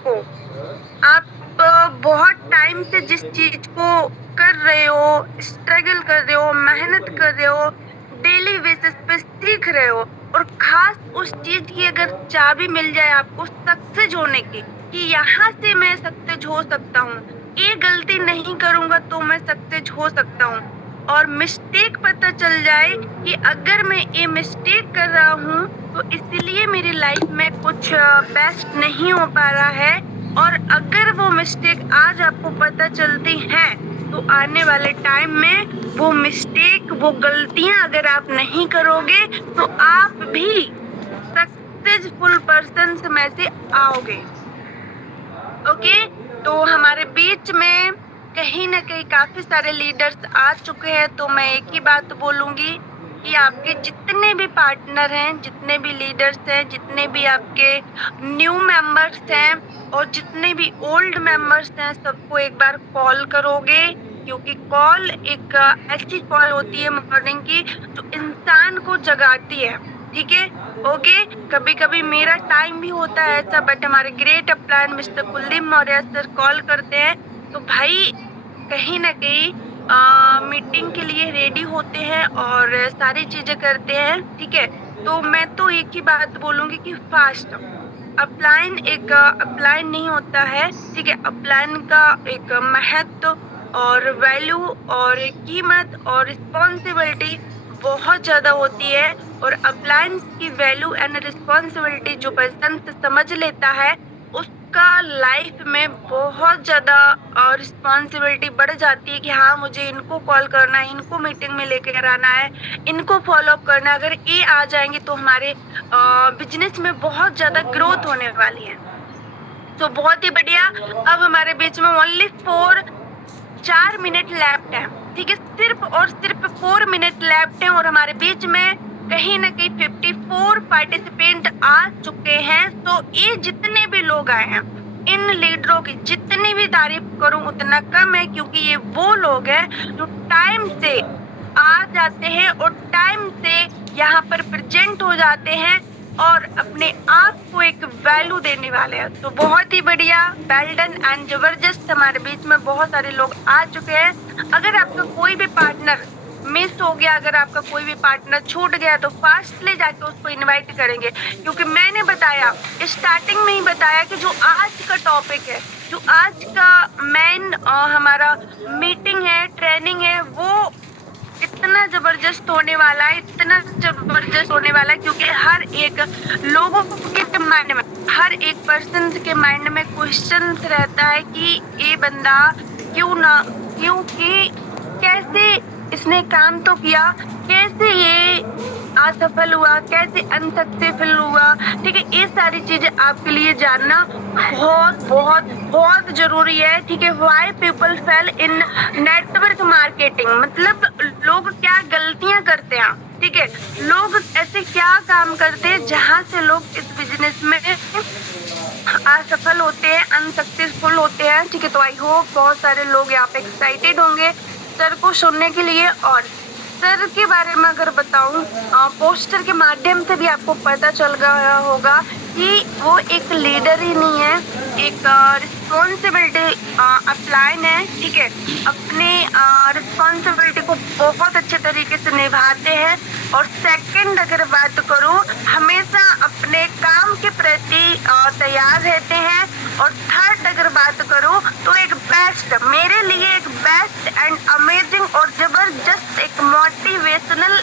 हो। आप बहुत टाइम से जिस चीज को कर रहे हो, स्ट्रगल कर रहे हो, मेहनत कर रहे हो, डेली बेसिस पे सीख रहे हो, और खास उस चीज की अगर चाबी मिल जाए आपको सक्सेस होने की, कि यहाँ से मैं सक्सेस हो सकता हूँ, ये गलती नहीं करूंगा तो मैं सक्सेस हो सकता हूँ, और मिस्टेक पता चल जाए कि अगर मैं ये मिस्टेक कर रहा हूँ तो इसलिए मेरी लाइफ में कुछ बेस्ट नहीं हो पा रहा है, और अगर वो मिस्टेक आज आपको पता चलती है तो आने वाले टाइम में वो मिस्टेक, वो गलतियां अगर आप नहीं करोगे तो आप भी सक्सेसफुल पर्सन में से आओगे। ओके, तो हमारे बीच में कहीं ना कहीं काफी सारे लीडर्स आ चुके हैं, तो मैं एक ही बात बोलूंगी कि आपके जितने भी पार्टनर हैं, जितने भी लीडर्स हैं, जितने भी आपके न्यू मेंबर्स हैं और जितने भी ओल्ड मेंबर्स हैं, सबको एक बार कॉल करोगे, क्योंकि कॉल एक ऐसी कॉल होती है मॉर्निंग की जो इंसान को जगाती है। ठीक है, ओके। कभी कभी मेरा टाइम भी होता है ऐसा, बट हमारे great upline mister Kuldeep Maurya sir call करते हैं तो भाई कहीं ना कहीं मीटिंग के लिए रेडी होते हैं और सारी चीजें करते हैं। ठीक है, तो मैं तो एक ही बात बोलूंगी कि फास्ट अपलाइन एक अपलाइन नहीं होता है। ठीक है, अपलाइन का एक महत्व और वैल्यू और कीमत और रिस्पॉन्सिबिलिटी बहुत ज्यादा होती है, और अपलाइन की वैल्यू एंड रिस्पॉन्सिबिलिटी जो पर्सन समझ लेता है उसका लाइफ में बहुत ज्यादा रिस्पॉन्सिबिलिटी बढ़ जाती है कि हाँ मुझे इनको कॉल करना है, इनको मीटिंग में लेकर आना है, इनको फॉलो अप करना है। अगर ये आ जाएंगे तो हमारे बिजनेस में बहुत ज्यादा ग्रोथ होने वाली है। तो बहुत ही बढ़िया। अब हमारे बीच में ओनली 4 मिनट लेफ्ट है। ठीक है, सिर्फ और सिर्फ 4 मिनट लेफ्ट है, और हमारे बीच में कहीं ना कहीं 54 पार्टिसिपेंट आ चुके हैं। तो ये जितने भी लोग आए हैं, इन लीडरों की जितनी भी तारीफ करूं उतना कम है, क्योंकि ये वो लोग हैं जो टाइम से आ जाते हैं और टाइम से यहाँ पर प्रेजेंट हो जाते हैं और अपने आप को एक वैल्यू देने वाले हैं। तो बहुत ही बढ़िया, वेल डन एंड जबरदस्त। हमारे बीच में बहुत सारे लोग आ चुके हैं। अगर आपका कोई भी पार्टनर मिस हो गया, अगर आपका कोई भी पार्टनर छूट गया तो फास्टली जाके उसको इनवाइट करेंगे, क्योंकि मैंने बताया स्टार्टिंग में ही बताया कि जो आज का टॉपिक है, जो आज का मेन हमारा मीटिंग है, ट्रेनिंग है, वो इतना जबरदस्त होने वाला है, इतना जबरदस्त होने वाला है, क्योंकि हर एक लोगों के माइंड में, हर एक पर्सन के माइंड में क्वेश्चन रहता है कि ये बंदा क्योंकि कैसे इसने काम तो किया, कैसे ये असफल हुआ, कैसे अनसक्सेसफुल हुआ। ठीक है, ये सारी चीजें आपके लिए जानना बहुत बहुत बहुत जरूरी है। ठीक है, why people fail in network marketing, मतलब लोग क्या गलतियां करते हैं। ठीक है, लोग ऐसे क्या काम करते हैं जहां से लोग इस बिजनेस में असफल होते हैं, अनसक्सेसफुल होते हैं। ठीक है, तो आई होप बहुत सारे लोग यहाँ पे एक्साइटेड होंगे सर को सुनने के लिए। और सर के बारे में अगर बताऊं, पोस्टर के माध्यम से भी आपको पता चल गया होगा कि वो एक लीडर ही नहीं है, एक रिस्पॉन्सिबिलिटी अपलाइन है। ठीक है, अपने रिस्पॉन्सिबिलिटी को बहुत अच्छे तरीके से निभाते हैं। और सेकंड अगर बात करूं, हमेशा अपने काम के प्रति तैयार रहते हैं। और थर्ड अगर बात करूं तो एक बेस्ट, मेरे लिए एक बेस्ट एंड अमेजिंग और जबरदस्त एक मोटिवेशनल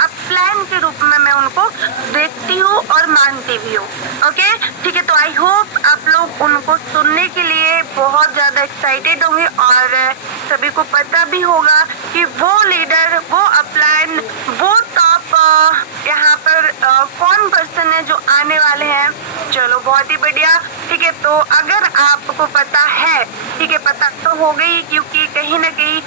अपलाइन के रूप में मैं उनको देखती हूँ और मानती भी हूँ। ओके, ठीक है, तो आई होप आप लोग उनको सुनने के लिए बहुत ज्यादा एक्साइटेड होंगे, और सभी को पता भी होगा कि वो लीडर, वो अपलाइन, वो टॉप यहाँ पर कौन पर्सन है जो आने वाले हैं। चलो बहुत ही बढ़िया। ठीक है, तो अगर आपको पता है, ठीक है, पता तो हो गई, क्योंकि कहीं ना कहीं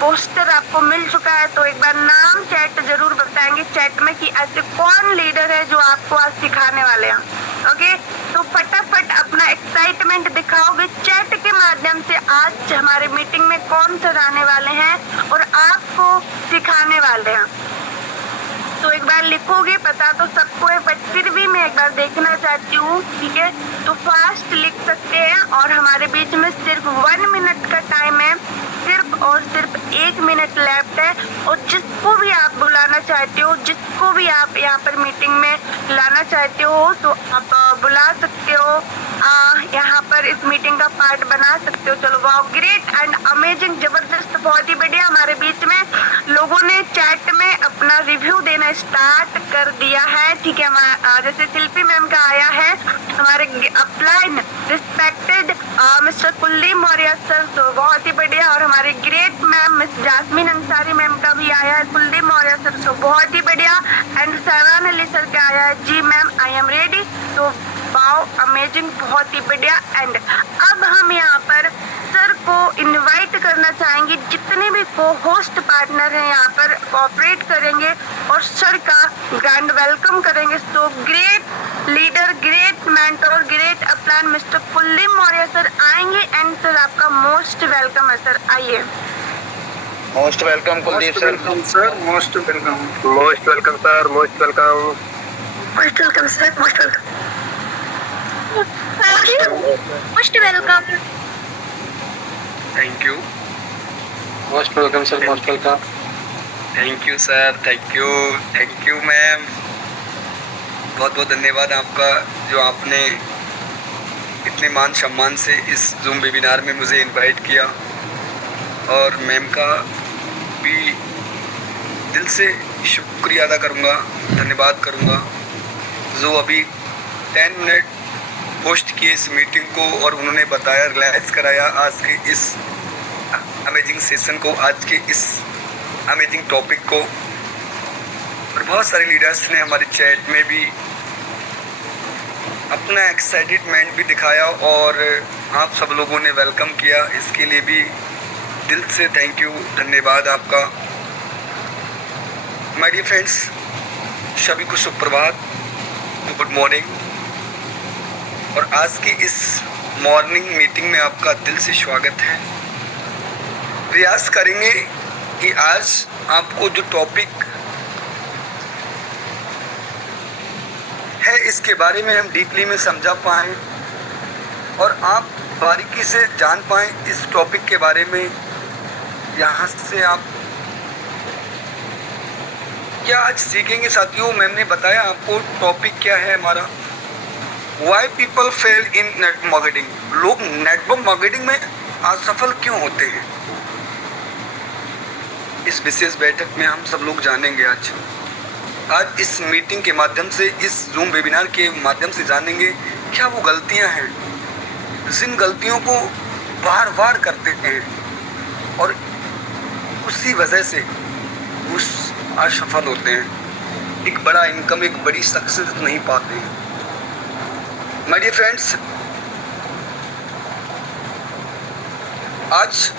पोस्टर आपको मिल चुका है, तो एक बार नाम चैट जरूर बताएंगे चैट में कि ऐसे कौन लीडर है जो आपको आज सिखाने वाले हैं। ओके, तो फटाफट अपना एक्साइटमेंट दिखाओगे चैट के माध्यम से, आज हमारे मीटिंग में कौन सर आने वाले हैं और आपको सिखाने वाले हैं। तो एक बार लिखोगे, पता तो सबको है बट फिर भी मैं एक बार देखना चाहती हूँ, ठीक है? तो फास्ट लिख सकते हैं और हमारे बीच में सिर्फ 1 मिनट का टाइम है, सिर्फ और सिर्फ 1 मिनट लेफ्ट है। और जिसको भी आप बुलाना चाहते हो, जिसको भी आप यहाँ पर मीटिंग में लाना चाहते हो, तो आप बुला सकते हो, यहाँ पर इस मीटिंग का पार्ट बना सकते हो। चलो वाओ, ग्रेट एंड अमेजिंग, जबरदस्त, बहुत ही बढ़िया। हमारे बीच में लोगों ने चैट में अपना रिव्यू देना स्टार्ट कर दिया है, ठीक है? जैसे शिल्पी मैम का आया है, हमारे upline respected mister Kuldeep Maurya sir, तो बहुत ही बढ़िया। और हमारे great ma'am miss jasmine Ansari ma'am का भी आया है, कुलदीप मौर्य सर, तो बहुत ही बढ़िया। एंड सरान अली सर का आया है, जी मैम आई एम रेडी, तो वाओ अमेजिंग, बहुत ही बढ़िया। एंड अब हम यहाँ पर सर को इनवाइट करना चाहेंगे, जितने भी को होस्ट पार्टनर हैं यहाँ पर कोऑपरेट करेंगे और सर का ग्रैंड वेलकम करेंगे। So great leader, great mentor, great upline mister Kuldeep Maurya sir आएंगे एंड सर आपका मोस्ट वेलकम है सर, आइए। Most welcome Kuldeep sir. Sir most welcome. Most welcome sir, most welcome. Most welcome sir, most welcome, most welcome, thank you. Most welcome sir, most welcome. Thank you sir, thank you ma'am, बहुत बहुत धन्यवाद आपका, जो आपने इतने मान सम्मान से इस जूम वेबिनार में मुझे इनवाइट किया। और मैम का भी दिल से शुक्रिया अदा करूँगा, धन्यवाद करूँगा, जो अभी 10 मिनट पोस्ट किए इस मीटिंग को और उन्होंने बताया, रिलैक्स कराया आज के इस अमेजिंग सेशन को, आज के इस अमेजिंग टॉपिक को। और बहुत सारे लीडर्स ने हमारे चैट में भी अपना एक्साइटेडमेंट भी दिखाया और आप सब लोगों ने वेलकम किया, इसके लिए भी दिल से थैंक यू, धन्यवाद आपका। माय डियर फ्रेंड्स, सभी को सुप्रभात, गुड मॉर्निंग। और आज की इस मॉर्निंग मीटिंग में आपका दिल से स्वागत है। प्रयास करेंगे कि आज आपको जो टॉपिक है इसके बारे में हम डीपली में समझा पाएँ और आप बारीकी से जान पाएँ इस टॉपिक के बारे में। यहाँ से आप क्या आज सीखेंगे साथियों, मैंने बताया आपको टॉपिक क्या है हमारा, why people fail in network marketing. लोग नेटवर्क मार्केटिंग में असफल क्यों होते हैं, इस विशेष बैठक में हम सब लोग जानेंगे। आज इस मीटिंग के माध्यम से, इस जूम वेबिनार के माध्यम से जानेंगे क्या वो गलतियां हैं जिन गलतियों को बार बार करते हैं और उसी वजह से उस असफल होते हैं, एक बड़ा इनकम, एक बड़ी सक्सेस नहीं पाते हैं। माय डियर फ्रेंड्स, आज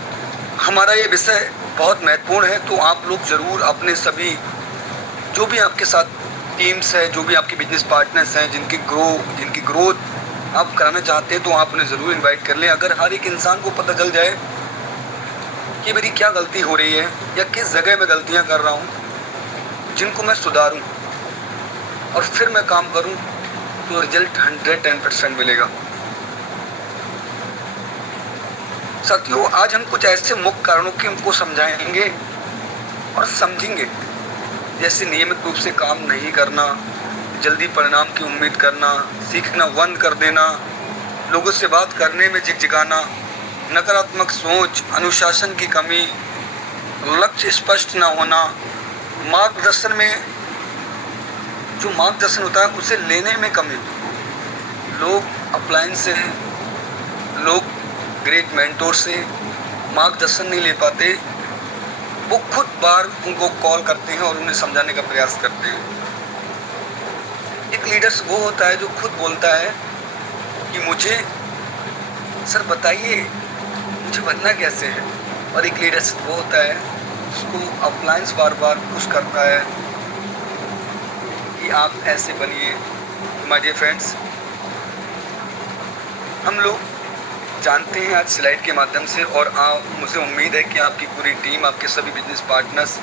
हमारा ये विषय बहुत महत्वपूर्ण है, तो आप लोग ज़रूर अपने सभी जो भी आपके साथ टीम्स है, जो भी आपके बिजनेस पार्टनर्स हैं, जिनकी ग्रोथ आप कराना चाहते हैं, तो आप उन्हें ज़रूर इनवाइट कर लें। अगर हर एक इंसान को पता चल जाए कि मेरी क्या गलती हो रही है या किस जगह मैं गलतियां कर रहा हूं जिनको मैं सुधारूं और फिर मैं काम करूं, तो रिजल्ट 110% मिलेगा। साथियों, आज हम कुछ ऐसे मुख्य कारणों के हमको समझाएंगे और समझेंगे, जैसे नियमित रूप से काम नहीं करना, जल्दी परिणाम की उम्मीद करना, सीखना बंद कर देना, लोगों से बात करने में झिकझिकाना, नकारात्मक सोच, अनुशासन की कमी, लक्ष्य स्पष्ट न होना, मार्गदर्शन में जो मार्गदर्शन होता है उसे लेने में कमी। लोग अपलाइन से, लोग ग्रेट मेंटोर से मार्गदर्शन नहीं ले पाते, वो खुद बार उनको कॉल करते हैं और उन्हें समझाने का प्रयास करते हैं। एक लीडर वो होता है जो खुद बोलता है कि मुझे सर बताइए मुझे बनना कैसे है, और एक लीडर वो होता है उसको अपलाइंस बार बार पुश करता है कि आप ऐसे बनिए। माय डियर फ्रेंड्स, हम लोग जानते हैं आज स्लाइड के माध्यम से, और मुझे उम्मीद है कि आपकी पूरी टीम, आपके सभी बिजनेस पार्टनर्स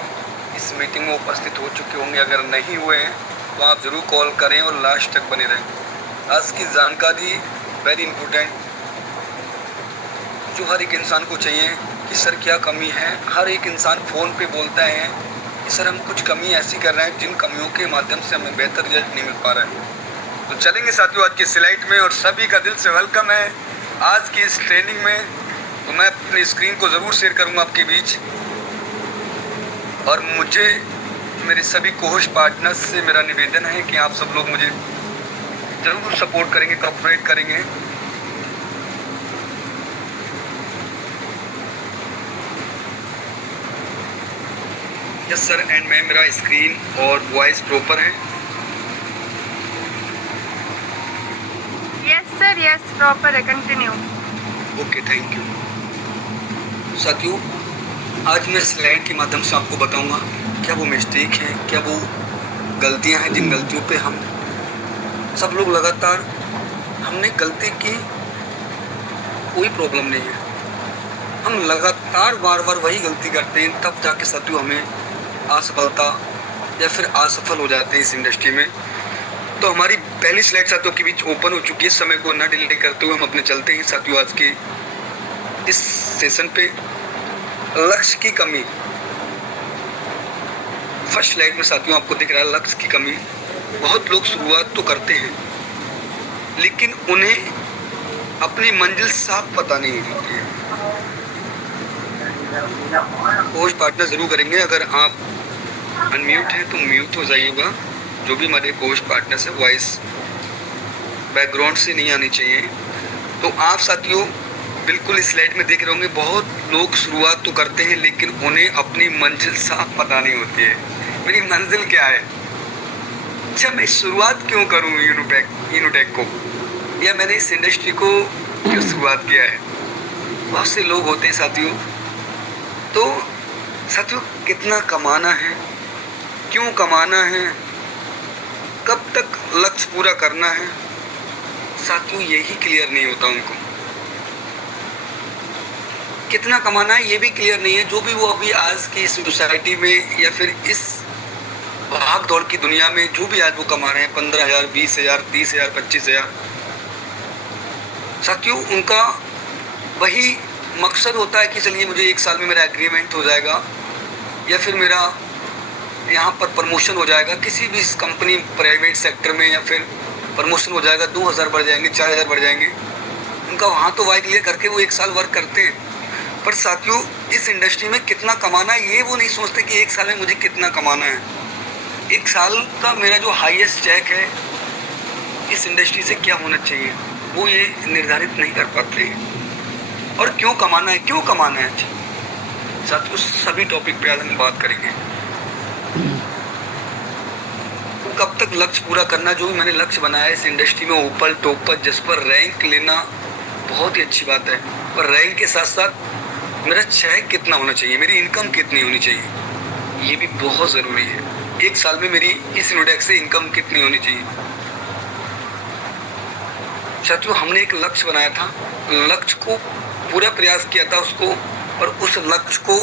इस मीटिंग में उपस्थित हो चुके होंगे। अगर नहीं हुए हैं तो आप ज़रूर कॉल करें और लास्ट तक बने रहें। आज की जानकारी वेरी इम्पोर्टेंट, जो हर एक इंसान को चाहिए कि सर क्या कमी है। हर एक इंसान फ़ोन पे बोलता है कि सर हम कुछ कमी ऐसी कर रहे हैं जिन कमियों के माध्यम से हमें बेहतर रिजल्ट नहीं मिल पा रहा है। तो चलेंगे साथियों आज की स्लाइड में, और सभी का दिल से वेलकम है आज की इस ट्रेनिंग में। तो मैं अपनी स्क्रीन को ज़रूर शेयर करूँगा आपके बीच, और मुझे मेरे सभी कोहोस्ट पार्टनर्स से मेरा निवेदन है कि आप सब लोग मुझे ज़रूर सपोर्ट करेंगे, कोऑपरेट करेंगे। यस सर, एंड मैम मेरा स्क्रीन और वॉइस प्रॉपर है? यस सर, यस प्रॉपर है, कंटिन्यू। Okay, thank you. साथियों, आज मैं स्लाइड के माध्यम से आपको बताऊंगा क्या वो मिस्टेक है, क्या वो गलतियां हैं जिन गलतियों पे हम सब लोग लगातार हमने गलती की, कोई प्रॉब्लम नहीं है, हम लगातार बार बार वही गलती करते हैं, तब जाके साथियों हमें असफलता या फिर असफल हो जाते हैं इस इंडस्ट्री में। तो हमारी पहली स्लाइड साथियों के बीच ओपन हो चुकी है। समय को ना डिले करते हुए हम अपने चलते हैं साथियों आज के इस सेशन पे। लक्ष्य की कमी, फर्स्ट स्लाइड में साथियों आपको दिख रहा है लक्ष्य की कमी। बहुत लोग शुरुआत तो करते हैं लेकिन उन्हें अपनी मंजिल साफ पता नहीं होती है। कोच पार्टनर जरूर करेंगे, अगर आप अनम्यूट हैं तो म्यूट हो जाइएगा। जो भी हमारे कोच पार्टनर्स है वॉइस बैकग्राउंड से नहीं आनी चाहिए। तो आप साथियों बिल्कुल इस स्लाइड में देख रहे होंगे, बहुत लोग शुरुआत तो करते हैं लेकिन उन्हें अपनी मंजिल साफ पता नहीं होती है। मेरी मंजिल क्या है, अच्छा मैं शुरुआत क्यों करूँ यूनोटेक को, या मैंने इस इंडस्ट्री को क्यों शुरुआत किया है। बहुत से लोग होते हैं साथियों। तो साथियों कितना कमाना है, क्यों कमाना है, कब तक लक्ष्य पूरा करना है, साथियों यही क्लियर नहीं होता उनको। कितना कमाना है ये भी क्लियर नहीं है। जो भी वो अभी आज की इस सोसाइटी में या फिर इस भाग दौड़ की दुनिया में जो भी आज वो कमा रहे हैं 15,000, 20,000, 30,000, 25,000, साथियों उनका वही मकसद होता है कि चलिए मुझे 1 साल में मेरा एग्रीमेंट हो जाएगा या फिर मेरा यहाँ पर प्रमोशन हो जाएगा, किसी भी कंपनी प्राइवेट सेक्टर में, या फिर प्रमोशन हो जाएगा, 2,000 बढ़ जाएंगे, 4,000 बढ़ जाएंगे। उनका वहाँ तो वाई क्लियर करके वो 1 साल वर्क करते हैं, पर साथियों इस इंडस्ट्री में कितना कमाना है ये वो नहीं सोचते कि 1 साल में मुझे कितना कमाना है। 1 साल का मेरा जो हाईएस्ट चेक है इस इंडस्ट्री से क्या होना चाहिए वो ये निर्धारित नहीं कर पाते हैं। और क्यों कमाना है, क्यों कमाना है साथियों, सभी टॉपिक पे आज हम बात करेंगे। कब तक लक्ष्य पूरा करना, जो भी मैंने लक्ष्य बनाया है इस इंडस्ट्री में ऊपर टॉप पर जिस पर रैंक लेना बहुत ही अच्छी बात है, पर रैंक के साथ साथ मेरा चेक कितना होना चाहिए, मेरी इनकम कितनी होनी चाहिए, ये भी बहुत ज़रूरी है। 1 साल में मेरी इस यूनोटेक से इनकम कितनी होनी चाहिए। साथियों हमने एक लक्ष्य बनाया था, लक्ष्य को पूरा प्रयास किया था उसको, और उस लक्ष्य को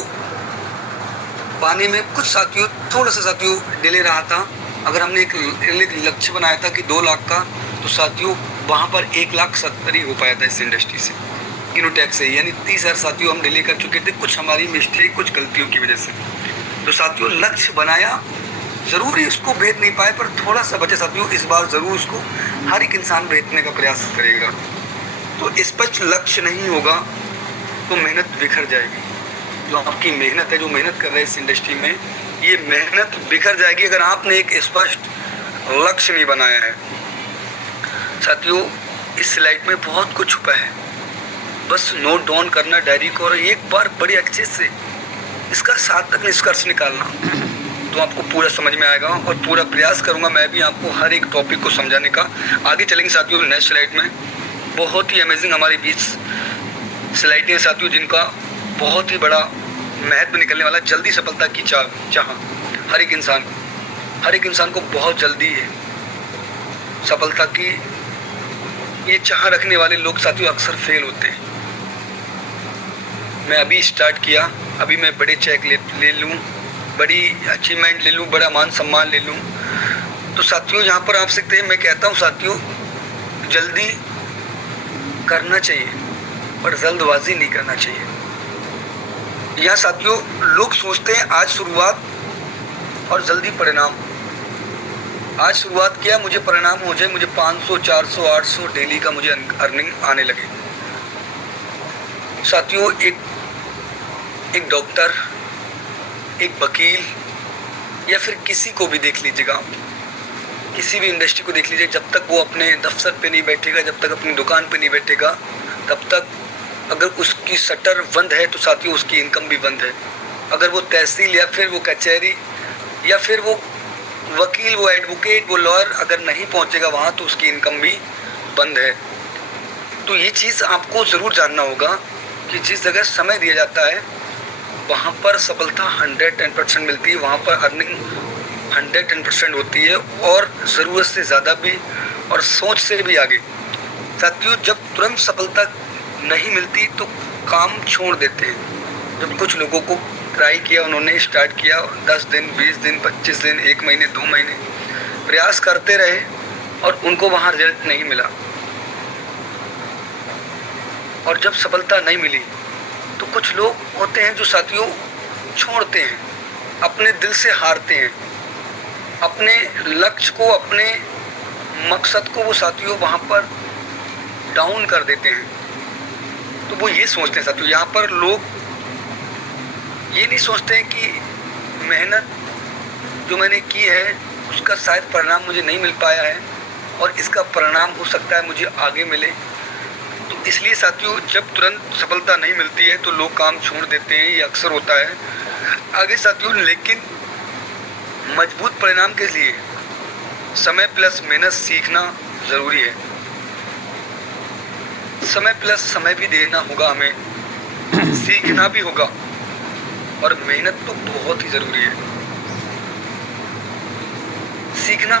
पाने में कुछ साथियों थोड़ा सा साथियों डिले रहा था। अगर हमने एक लक्ष्य बनाया था कि 2 लाख का, तो साथियों वहाँ पर 1,70,000 हो पाया था इस इंडस्ट्री से, यूनोटेक से, यानी 30,000 साथियों हम डिले कर चुके थे, कुछ हमारी मिस्टेक, कुछ गलतियों की वजह से। तो साथियों लक्ष्य बनाया, ज़रूर ही उसको भेद नहीं पाए, पर थोड़ा सा बचे साथियों, इस बार ज़रूर उसको हर एक इंसान भेदने का प्रयास करेगा। तो स्पष्ट लक्ष्य नहीं होगा तो मेहनत बिखर जाएगी। जो आपकी मेहनत है, जो मेहनत कर रहे हैं इस इंडस्ट्री में, ये मेहनत बिखर जाएगी अगर आपने एक स्पष्ट लक्ष्य नहीं बनाया है। साथियों इस स्लाइड में बहुत कुछ छुपा है, बस नोट डाउन करना डायरी को, और एक बार बड़ी अच्छे से इसका सार्थक निष्कर्ष निकालना, तो आपको पूरा समझ में आएगा। और पूरा प्रयास करूंगा मैं भी आपको हर एक टॉपिक को समझाने का। आगे चलेंगे साथियों नेक्स्ट स्लाइड में। बहुत ही अमेजिंग हमारी 20 स्लाइडें साथियों जिनका बहुत ही बड़ा महत्व निकलने वाला। जल्दी सफलता की चाह हर एक इंसान को बहुत जल्दी है सफलता की ये चाह रखने वाले लोग साथियों अक्सर फेल होते हैं। मैं अभी स्टार्ट किया, अभी मैं बड़े चेक ले लूँ, बड़ी अचीवमेंट ले लूँ, बड़ा मान सम्मान ले लूँ। तो साथियों यहाँ पर आप सकते हैं, मैं कहता हूँ साथियों जल्दी करना चाहिए पर जल्दबाजी नहीं करना चाहिए। यहाँ साथियों लोग सोचते हैं आज शुरुआत और जल्दी परिणाम। आज शुरुआत किया, मुझे परिणाम हो जाए, मुझे 500, 400, 800 डेली का मुझे अर्निंग आने लगे। साथियों एक डॉक्टर, एक वकील या फिर किसी को भी देख लीजिएगा, किसी भी इंडस्ट्री को देख लीजिए, जब तक वो अपने दफ्तर पे नहीं बैठेगा, जब तक अपनी दुकान पे नहीं बैठेगा, तब तक अगर उसकी शटर बंद है तो साथियों उसकी इनकम भी बंद है। अगर वो तहसील या फिर वो कचहरी या फिर वो वकील, वो एडवोकेट, वो लॉयर अगर नहीं पहुंचेगा वहाँ तो उसकी इनकम भी बंद है। तो ये चीज़ आपको ज़रूर जानना होगा कि जिस जगह समय दिया जाता है वहाँ पर सफलता 110% मिलती है, वहाँ पर अर्निंग 110% होती है और ज़रूरत से ज़्यादा भी और सोच से भी आगे। साथियों जब तुरंत सफलता नहीं मिलती तो काम छोड़ देते हैं। जब कुछ लोगों को ट्राई किया, उन्होंने स्टार्ट किया, 10 दिन, 20 दिन, 25 दिन, 1 महीने, 2 महीने प्रयास करते रहे और उनको वहाँ रिजल्ट नहीं मिला। और जब सफलता नहीं मिली तो कुछ लोग होते हैं जो साथियों छोड़ते हैं, अपने दिल से हारते हैं, अपने लक्ष्य को, अपने मकसद को वो साथियों वहाँ पर डाउन कर देते हैं। तो वो ये सोचते हैं साथियों, यहाँ पर लोग ये नहीं सोचते हैं कि मेहनत जो मैंने की है उसका शायद परिणाम मुझे नहीं मिल पाया है और इसका परिणाम हो सकता है मुझे आगे मिले। तो इसलिए साथियों जब तुरंत सफलता नहीं मिलती है तो लोग काम छोड़ देते हैं, ये अक्सर होता है आगे साथियों। लेकिन मजबूत परिणाम के लिए समय प्लस मेहनत सीखना ज़रूरी है। समय प्लस समय भी देना होगा, हमें सीखना भी होगा और मेहनत तो बहुत ही ज़रूरी है। सीखना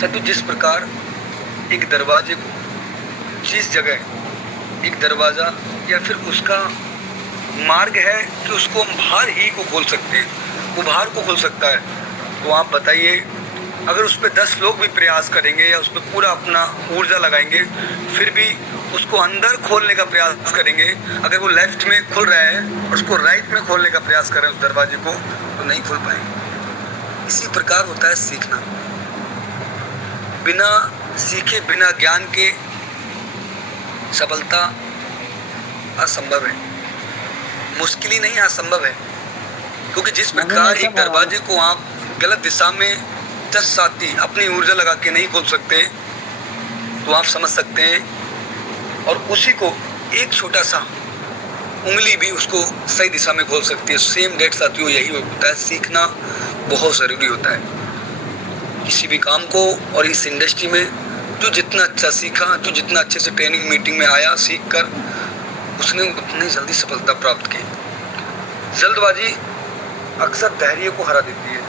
साथियों जिस प्रकार एक दरवाजे को, जिस जगह एक दरवाज़ा या फिर उसका मार्ग है कि उसको हम बाहर ही को खोल सकते हैं, वो बाहर को खोल सकता है। तो आप बताइए अगर उस पर 10 लोग भी प्रयास करेंगे या उस पर पूरा अपना ऊर्जा लगाएंगे फिर भी उसको अंदर खोलने का प्रयास करेंगे, अगर वो लेफ्ट में खुल रहा है और उसको राइट में खोलने का प्रयास करें उस दरवाजे को तो नहीं खोल पाएंगे। इसी प्रकार होता है सीखना। बिना सीखे, बिना ज्ञान के सफलता असंभव है, मुश्किल ही नहीं असंभव है। क्योंकि जिस प्रकार एक दरवाजे को आप गलत दिशा में जस-साती अपनी ऊर्जा लगा के नहीं खोल सकते तो आप समझ सकते हैं, और उसी को एक छोटा सा उंगली भी उसको सही दिशा में खोल सकती है। सेम डेट साथियों यही होता है, सीखना बहुत ज़रूरी होता है किसी भी काम को। और इस इंडस्ट्री में जो जितना अच्छा सीखा, जो जितना अच्छे से ट्रेनिंग मीटिंग में आया, सीख कर उसने उतनी जल्दी सफलता प्राप्त की। जल्दबाजी अक्सर धैर्य को हरा देती है।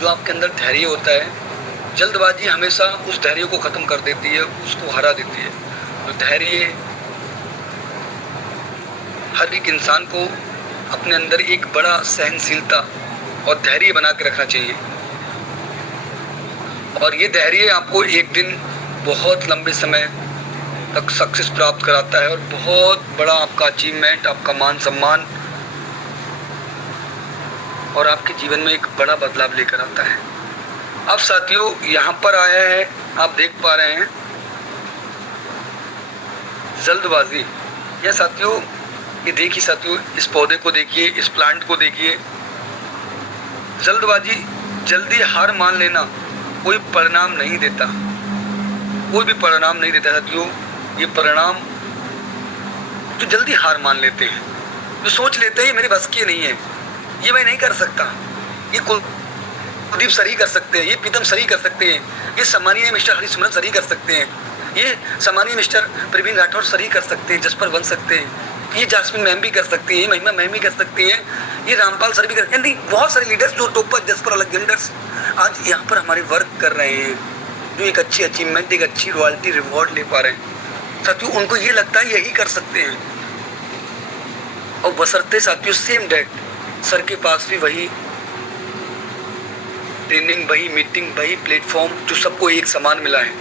जो आपके अंदर धैर्य होता है, जल्दबाजी हमेशा उस धैर्य को ख़त्म कर देती है, उसको हरा देती है। तो धैर्य हर एक इंसान को अपने अंदर एक बड़ा सहनशीलता और धैर्य बना के रखना चाहिए। और ये धैर्य आपको एक दिन बहुत लंबे समय तक सक्सेस प्राप्त कराता है और बहुत बड़ा आपका अचीवमेंट, आपका मान सम्मान और आपके जीवन में एक बड़ा बदलाव लेकर आता है। अब साथियों यहाँ पर आया है, आप देख पा रहे हैं जल्दबाजी। या साथियों ये देखिए साथियों, इस पौधे को देखिए, इस प्लांट को देखिए। जल्दबाजी, जल्दी हार मान लेना कोई परिणाम नहीं देता, कोई भी परिणाम नहीं देता साथियों। ये परिणाम जो जल्दी हार मान लेते हैं, जो सोच लेते हैं मेरे बस की नहीं है, ये मैं नहीं कर सकता, ये कुलदीप सर ही कर सकते हैं, ये प्रीतम सर ही कर सकते हैं, ये सम्मानीय मिस्टर हरिसिमरन सर ही कर सकते हैं, ये सम्मानीय मिस्टर प्रवीण राठौर सर ही कर सकते हैं, जसपर बन सकते हैं, ये जासमीन मैम भी कर सकती है, ये महिमा मैम भी कर सकती हैं, ये रामपाल सर भी कर, नहीं बहुत सारे लीडर्स जो टॉपर जसपर अलेक्जेंडर्स आज यहाँ पर हमारे वर्क कर रहे हैं, जो एक अच्छी अचीवमेंट, एक अच्छी रॉयल्टी रिवॉर्ड ले पा रहे हैं साथियों। उनको ये लगता है यही कर सकते हैं, और बशर्ते साथियों सेम डेट सर के पास भी वही ट्रेनिंग वही, मीटिंग वही, प्लेटफॉर्म जो सबको एक समान मिला है,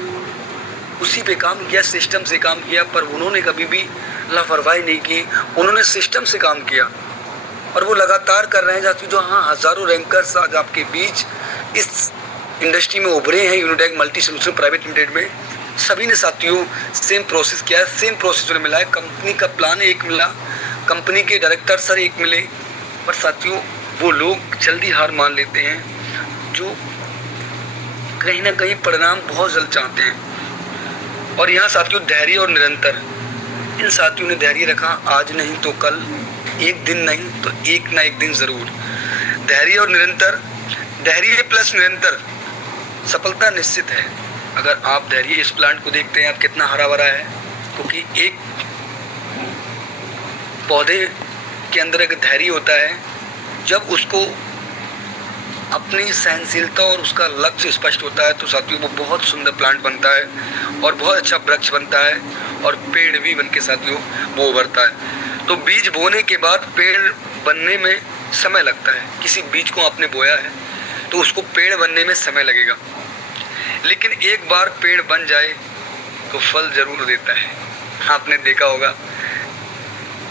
उसी पे काम किया, सिस्टम से काम किया। पर उन्होंने कभी भी लापरवाही नहीं की, उन्होंने सिस्टम से काम किया और वो लगातार कर रहे हैं। साथियों जो हाँ हज़ारों रैंकर्स आज आपके बीच इस इंडस्ट्री में उभरे हैं, यूनिटैक मल्टी सोल्यूशन प्राइवेट लिमिटेड में, सभी ने साथियों सेम प्रोसेस किया है, सेम प्रोसेस उन्हें मिला है। कंपनी का प्लान एक मिला, कंपनी के डायरेक्टर सर एक मिले, पर साथियों वो लोग जल्दी हार मान लेते हैं जो कहीं ना कहीं परिणाम बहुत जल्द चाहते हैं। और यहाँ साथियों धैर्य और निरंतर, इन साथियों ने धैर्य रखा, आज नहीं तो कल, एक दिन नहीं तो एक ना एक दिन जरूर। धैर्य और निरंतर, धैर्य प्लस निरंतर, सफलता निश्चित है। अगर आप धैर्य इस प्लांट को देखते हैं आप कितना हरा भरा है, क्योंकि एक पौधे के अंदर एक धैर्य होता है, जब उसको अपनी सहनशीलता और उसका लक्ष्य स्पष्ट होता है तो साथियों वो बहुत सुंदर प्लांट बनता है और बहुत अच्छा वृक्ष बनता है और पेड़ भी बन के साथियों वो उभरता है। तो बीज बोने के बाद पेड़ बनने में समय लगता है। किसी बीज को आपने बोया है तो उसको पेड़ बनने में समय लगेगा, लेकिन एक बार पेड़ बन जाए तो फल जरूर देता है। आपने देखा होगा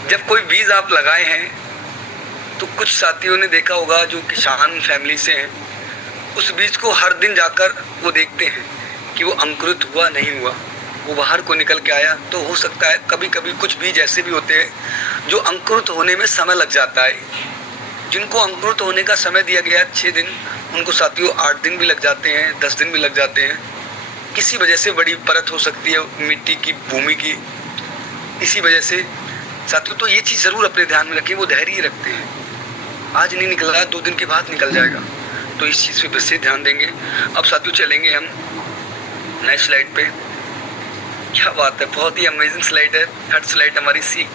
जब कोई बीज आप लगाए हैं तो कुछ साथियों ने देखा होगा जो किसान फैमिली से हैं, उस बीज को हर दिन जाकर वो देखते हैं कि वो अंकुरित हुआ नहीं हुआ, वो बाहर को निकल के आया। तो हो सकता है कभी कभी कुछ बीज ऐसे भी होते हैं जो अंकुरित होने में समय लग जाता है। जिनको अंकुरित होने का समय दिया गया 6 दिन, उनको साथियों 8 दिन भी लग जाते हैं, 10 दिन भी लग जाते हैं। किसी वजह से बड़ी परत हो सकती है मिट्टी की, भूमि की, इसी वजह से साथियों तो ये चीज़ ज़रूर अपने ध्यान में रखें, वो धैर्य रखते हैं। आज नहीं निकल रहा 2 दिन के बाद निकल जाएगा, तो इस चीज़ पे विशेष ध्यान देंगे। अब साथियों चलेंगे हम नेक्स्ट स्लाइड पे। क्या बात है, बहुत ही अमेजिंग स्लाइड है। थर्ड स्लाइड हमारी सी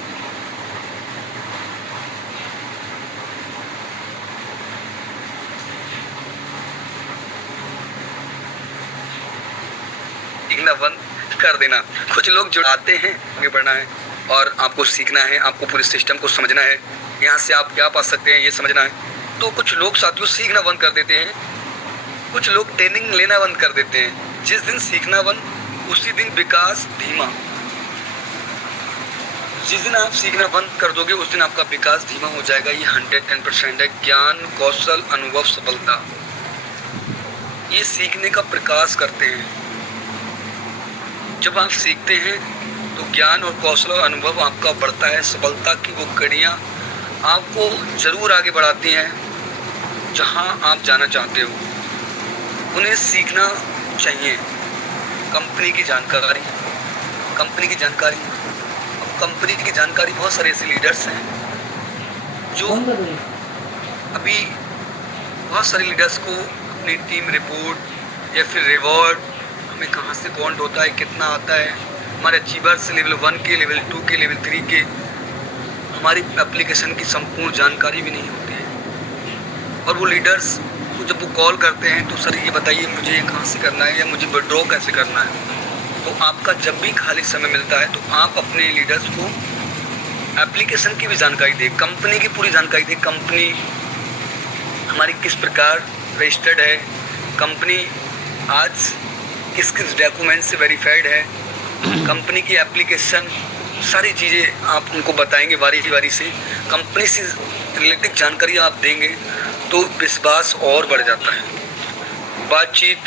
सीखना बंद कर देना। कुछ लोग जुड़ाते हैं, आगे बढ़ना है और आपको सीखना है, आपको पूरे सिस्टम को समझना है, यहाँ से आप क्या पा सकते हैं ये समझना है। तो कुछ लोग साथियों सीखना बंद कर देते हैं, कुछ लोग ट्रेनिंग लेना बंद कर देते हैं। जिस दिन सीखना बंद उसी दिन विकास धीमा। जिस दिन आप सीखना बंद कर दोगे उस दिन आपका विकास धीमा हो जाएगा। ये 110% है। ज्ञान, कौशल, अनुभव, सफलता, ये सीखने का प्रकाश करते हैं। जब आप सीखते हैं तो ज्ञान और कौशल और अनुभव आपका बढ़ता है। सफलता की वो कड़ियाँ आपको ज़रूर आगे बढ़ाती हैं जहाँ आप जाना चाहते हो। उन्हें सीखना चाहिए। कंपनी की जानकारी, कंपनी की जानकारी, अब कंपनी की जानकारी, बहुत सारे ऐसे लीडर्स हैं जो अभी बहुत सारे लीडर्स को अपनी टीम रिपोर्ट या फिर रिवॉर्ड हमें कहाँ से बॉन्ड होता है, कितना आता है, हमारे अचीवर्स लेवल 1 के, लेवल 2 के, लेवल 3 के, हमारी एप्लीकेशन की संपूर्ण जानकारी भी नहीं होती है। और वो लीडर्स को जब वो कॉल करते हैं तो सर ये बताइए मुझे ये कहाँ से करना है या मुझे विड्रॉ कैसे करना है। तो आपका जब भी खाली समय मिलता है तो आप अपने लीडर्स को एप्लीकेशन की भी जानकारी दें, कंपनी की पूरी जानकारी दें। कंपनी हमारी किस प्रकार रजिस्टर्ड है, कंपनी आज किस किस डॉक्यूमेंट से वेरीफाइड है, कंपनी की एप्लीकेशन, सारी चीज़ें आप उनको बताएंगे बारी से। कंपनी से रिलेटेड जानकारी आप देंगे तो विश्वास और बढ़ जाता है। बातचीत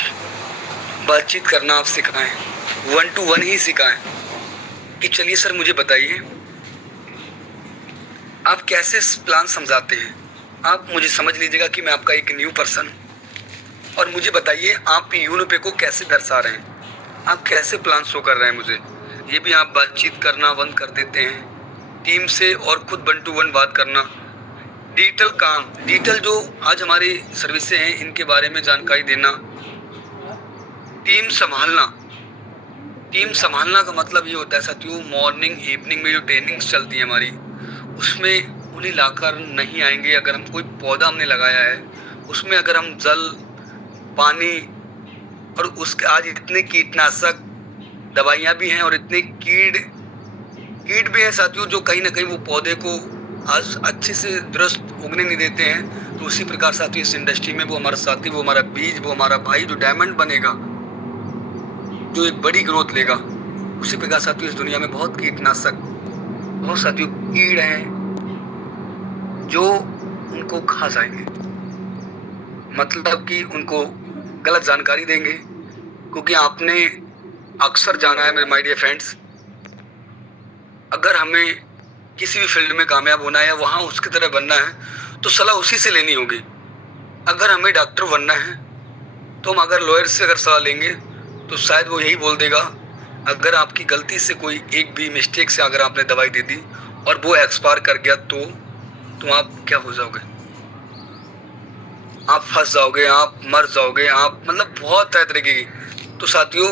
करना आप सिखाएं, 1 to 1 ही सिखाएं कि चलिए सर मुझे बताइए आप कैसे प्लान समझाते हैं। आप मुझे समझ लीजिएगा कि मैं आपका एक न्यू पर्सन, और मुझे बताइए आप यूनिपे को कैसे दर्शा रहे हैं, आप कैसे प्लान शो कर रहे हैं मुझे। ये भी आप बातचीत करना बंद कर देते हैं टीम से और खुद 1 to 1 बात करना। डिजिटल काम, डिजिटल जो आज हमारी सर्विसेज हैं इनके बारे में जानकारी देना। टीम संभालना का मतलब ये होता है साथियों, मॉर्निंग इवनिंग में जो ट्रेनिंग्स चलती है हमारी, उसमें उन्हें लाकर नहीं आएंगे। अगर हम कोई पौधा हमने लगाया है उसमें अगर हम जल, पानी और उसके आज इतने कीटनाशक दवाइयाँ भी हैं और इतने कीट भी हैं साथियों जो कहीं ना कहीं वो पौधे को आज अच्छे से दुरुस्त उगने नहीं देते हैं। तो उसी प्रकार साथियों इस इंडस्ट्री में वो हमारा साथी, वो हमारा बीज, वो हमारा भाई जो डायमंड बनेगा, जो एक बड़ी ग्रोथ लेगा। उसी प्रकार साथियों इस दुनिया में बहुत कीटनाशक, बहुत साथियों कीड़ हैं जो उनको खा जाएंगे, मतलब कि उनको गलत जानकारी देंगे। क्योंकि आपने अक्सर जाना है मेरे माय डियर फ्रेंड्स, अगर हमें किसी भी फील्ड में कामयाब होना है या वहाँ उसकी तरह बनना है तो सलाह उसी से लेनी होगी। अगर हमें डॉक्टर बनना है तो हम अगर लॉयर से अगर सलाह लेंगे तो शायद वो यही बोल देगा, अगर आपकी गलती से कोई एक भी मिस्टेक से अगर आपने दवाई दे दी और वो एक्सपायर कर गया तो आप क्या हो जाओगे, आप फंस जाओगे, आप मर जाओगे, आप मतलब बहुत तरह की। तो साथियों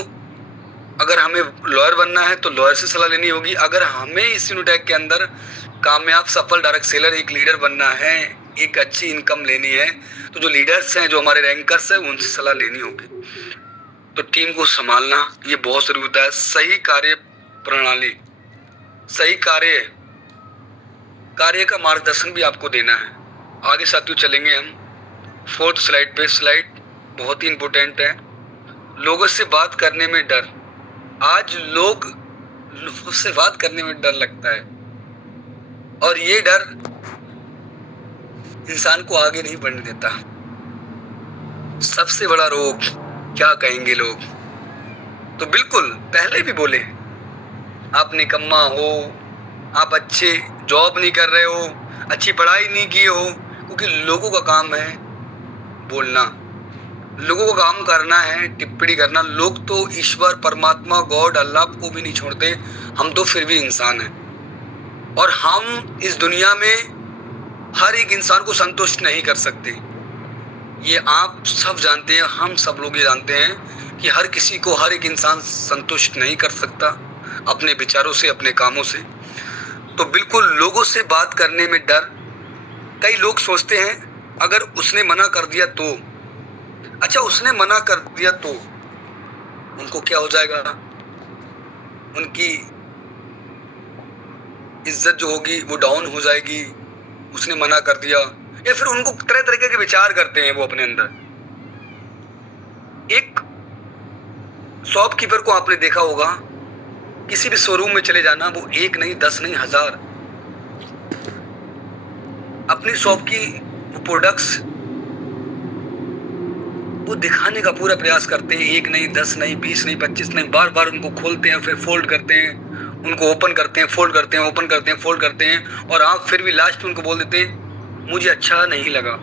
अगर हमें लॉयर बनना है तो लॉयर से सलाह लेनी होगी। अगर हमें इस यूनिटेक के अंदर कामयाब सफल डायरेक्ट सेलर एक लीडर बनना है, एक अच्छी इनकम लेनी है, तो जो लीडर्स हैं, जो हमारे रैंकर्स हैं, उनसे सलाह लेनी होगी। तो टीम को संभालना ये बहुत जरूरी होता है। सही कार्य प्रणाली, सही कार्य का मार्गदर्शन भी आपको देना है। आगे साथियों चलेंगे हम 4th स्लाइड पे। स्लाइड बहुत ही इंपॉर्टेंट है। लोगों से बात करने में डर। आज लोगों से बात करने में डर लगता है और ये डर इंसान को आगे नहीं बढ़ने देता। सबसे बड़ा रोग क्या कहेंगे लोग, तो बिल्कुल पहले भी बोले आप निकम्मा हो, आप अच्छे जॉब नहीं कर रहे हो, अच्छी पढ़ाई नहीं की हो, क्योंकि लोगों का काम है बोलना, लोगों का काम करना है टिप्पणी करना। लोग तो ईश्वर, परमात्मा, गॉड, अल्लाह को भी नहीं छोड़ते, हम तो फिर भी इंसान हैं और हम इस दुनिया में हर एक इंसान को संतुष्ट नहीं कर सकते। ये आप सब जानते हैं, हम सब लोग ये जानते हैं कि हर किसी को, हर एक इंसान संतुष्ट नहीं कर सकता अपने विचारों से, अपने कामों से। तो बिल्कुल लोगों से बात करने में डर। कई लोग सोचते हैं अगर उसने मना कर दिया तो, अच्छा उसने मना कर दिया तो उनको क्या हो जाएगा, उनकी इज्जत जो होगी वो डाउन हो जाएगी, उसने मना कर दिया। या फिर उनको तरह तरह के विचार करते हैं वो अपने अंदर। एक शॉपकीपर को आपने देखा होगा, किसी भी शोरूम में चले जाना, वो 1 नहीं 10 नहीं 1000 अपनी शॉप की प्रोडक्ट्स वो दिखाने का पूरा प्रयास करते हैं। 1 नहीं 10 नहीं 20 नहीं 25 नहीं, बार बार उनको खोलते हैं, फिर फोल्ड करते हैं, उनको ओपन करते हैं, फोल्ड करते हैं, ओपन करते हैं, फोल्ड करते हैं, और आप फिर भी लास्ट में उनको बोल देते हैं मुझे अच्छा नहीं लगा,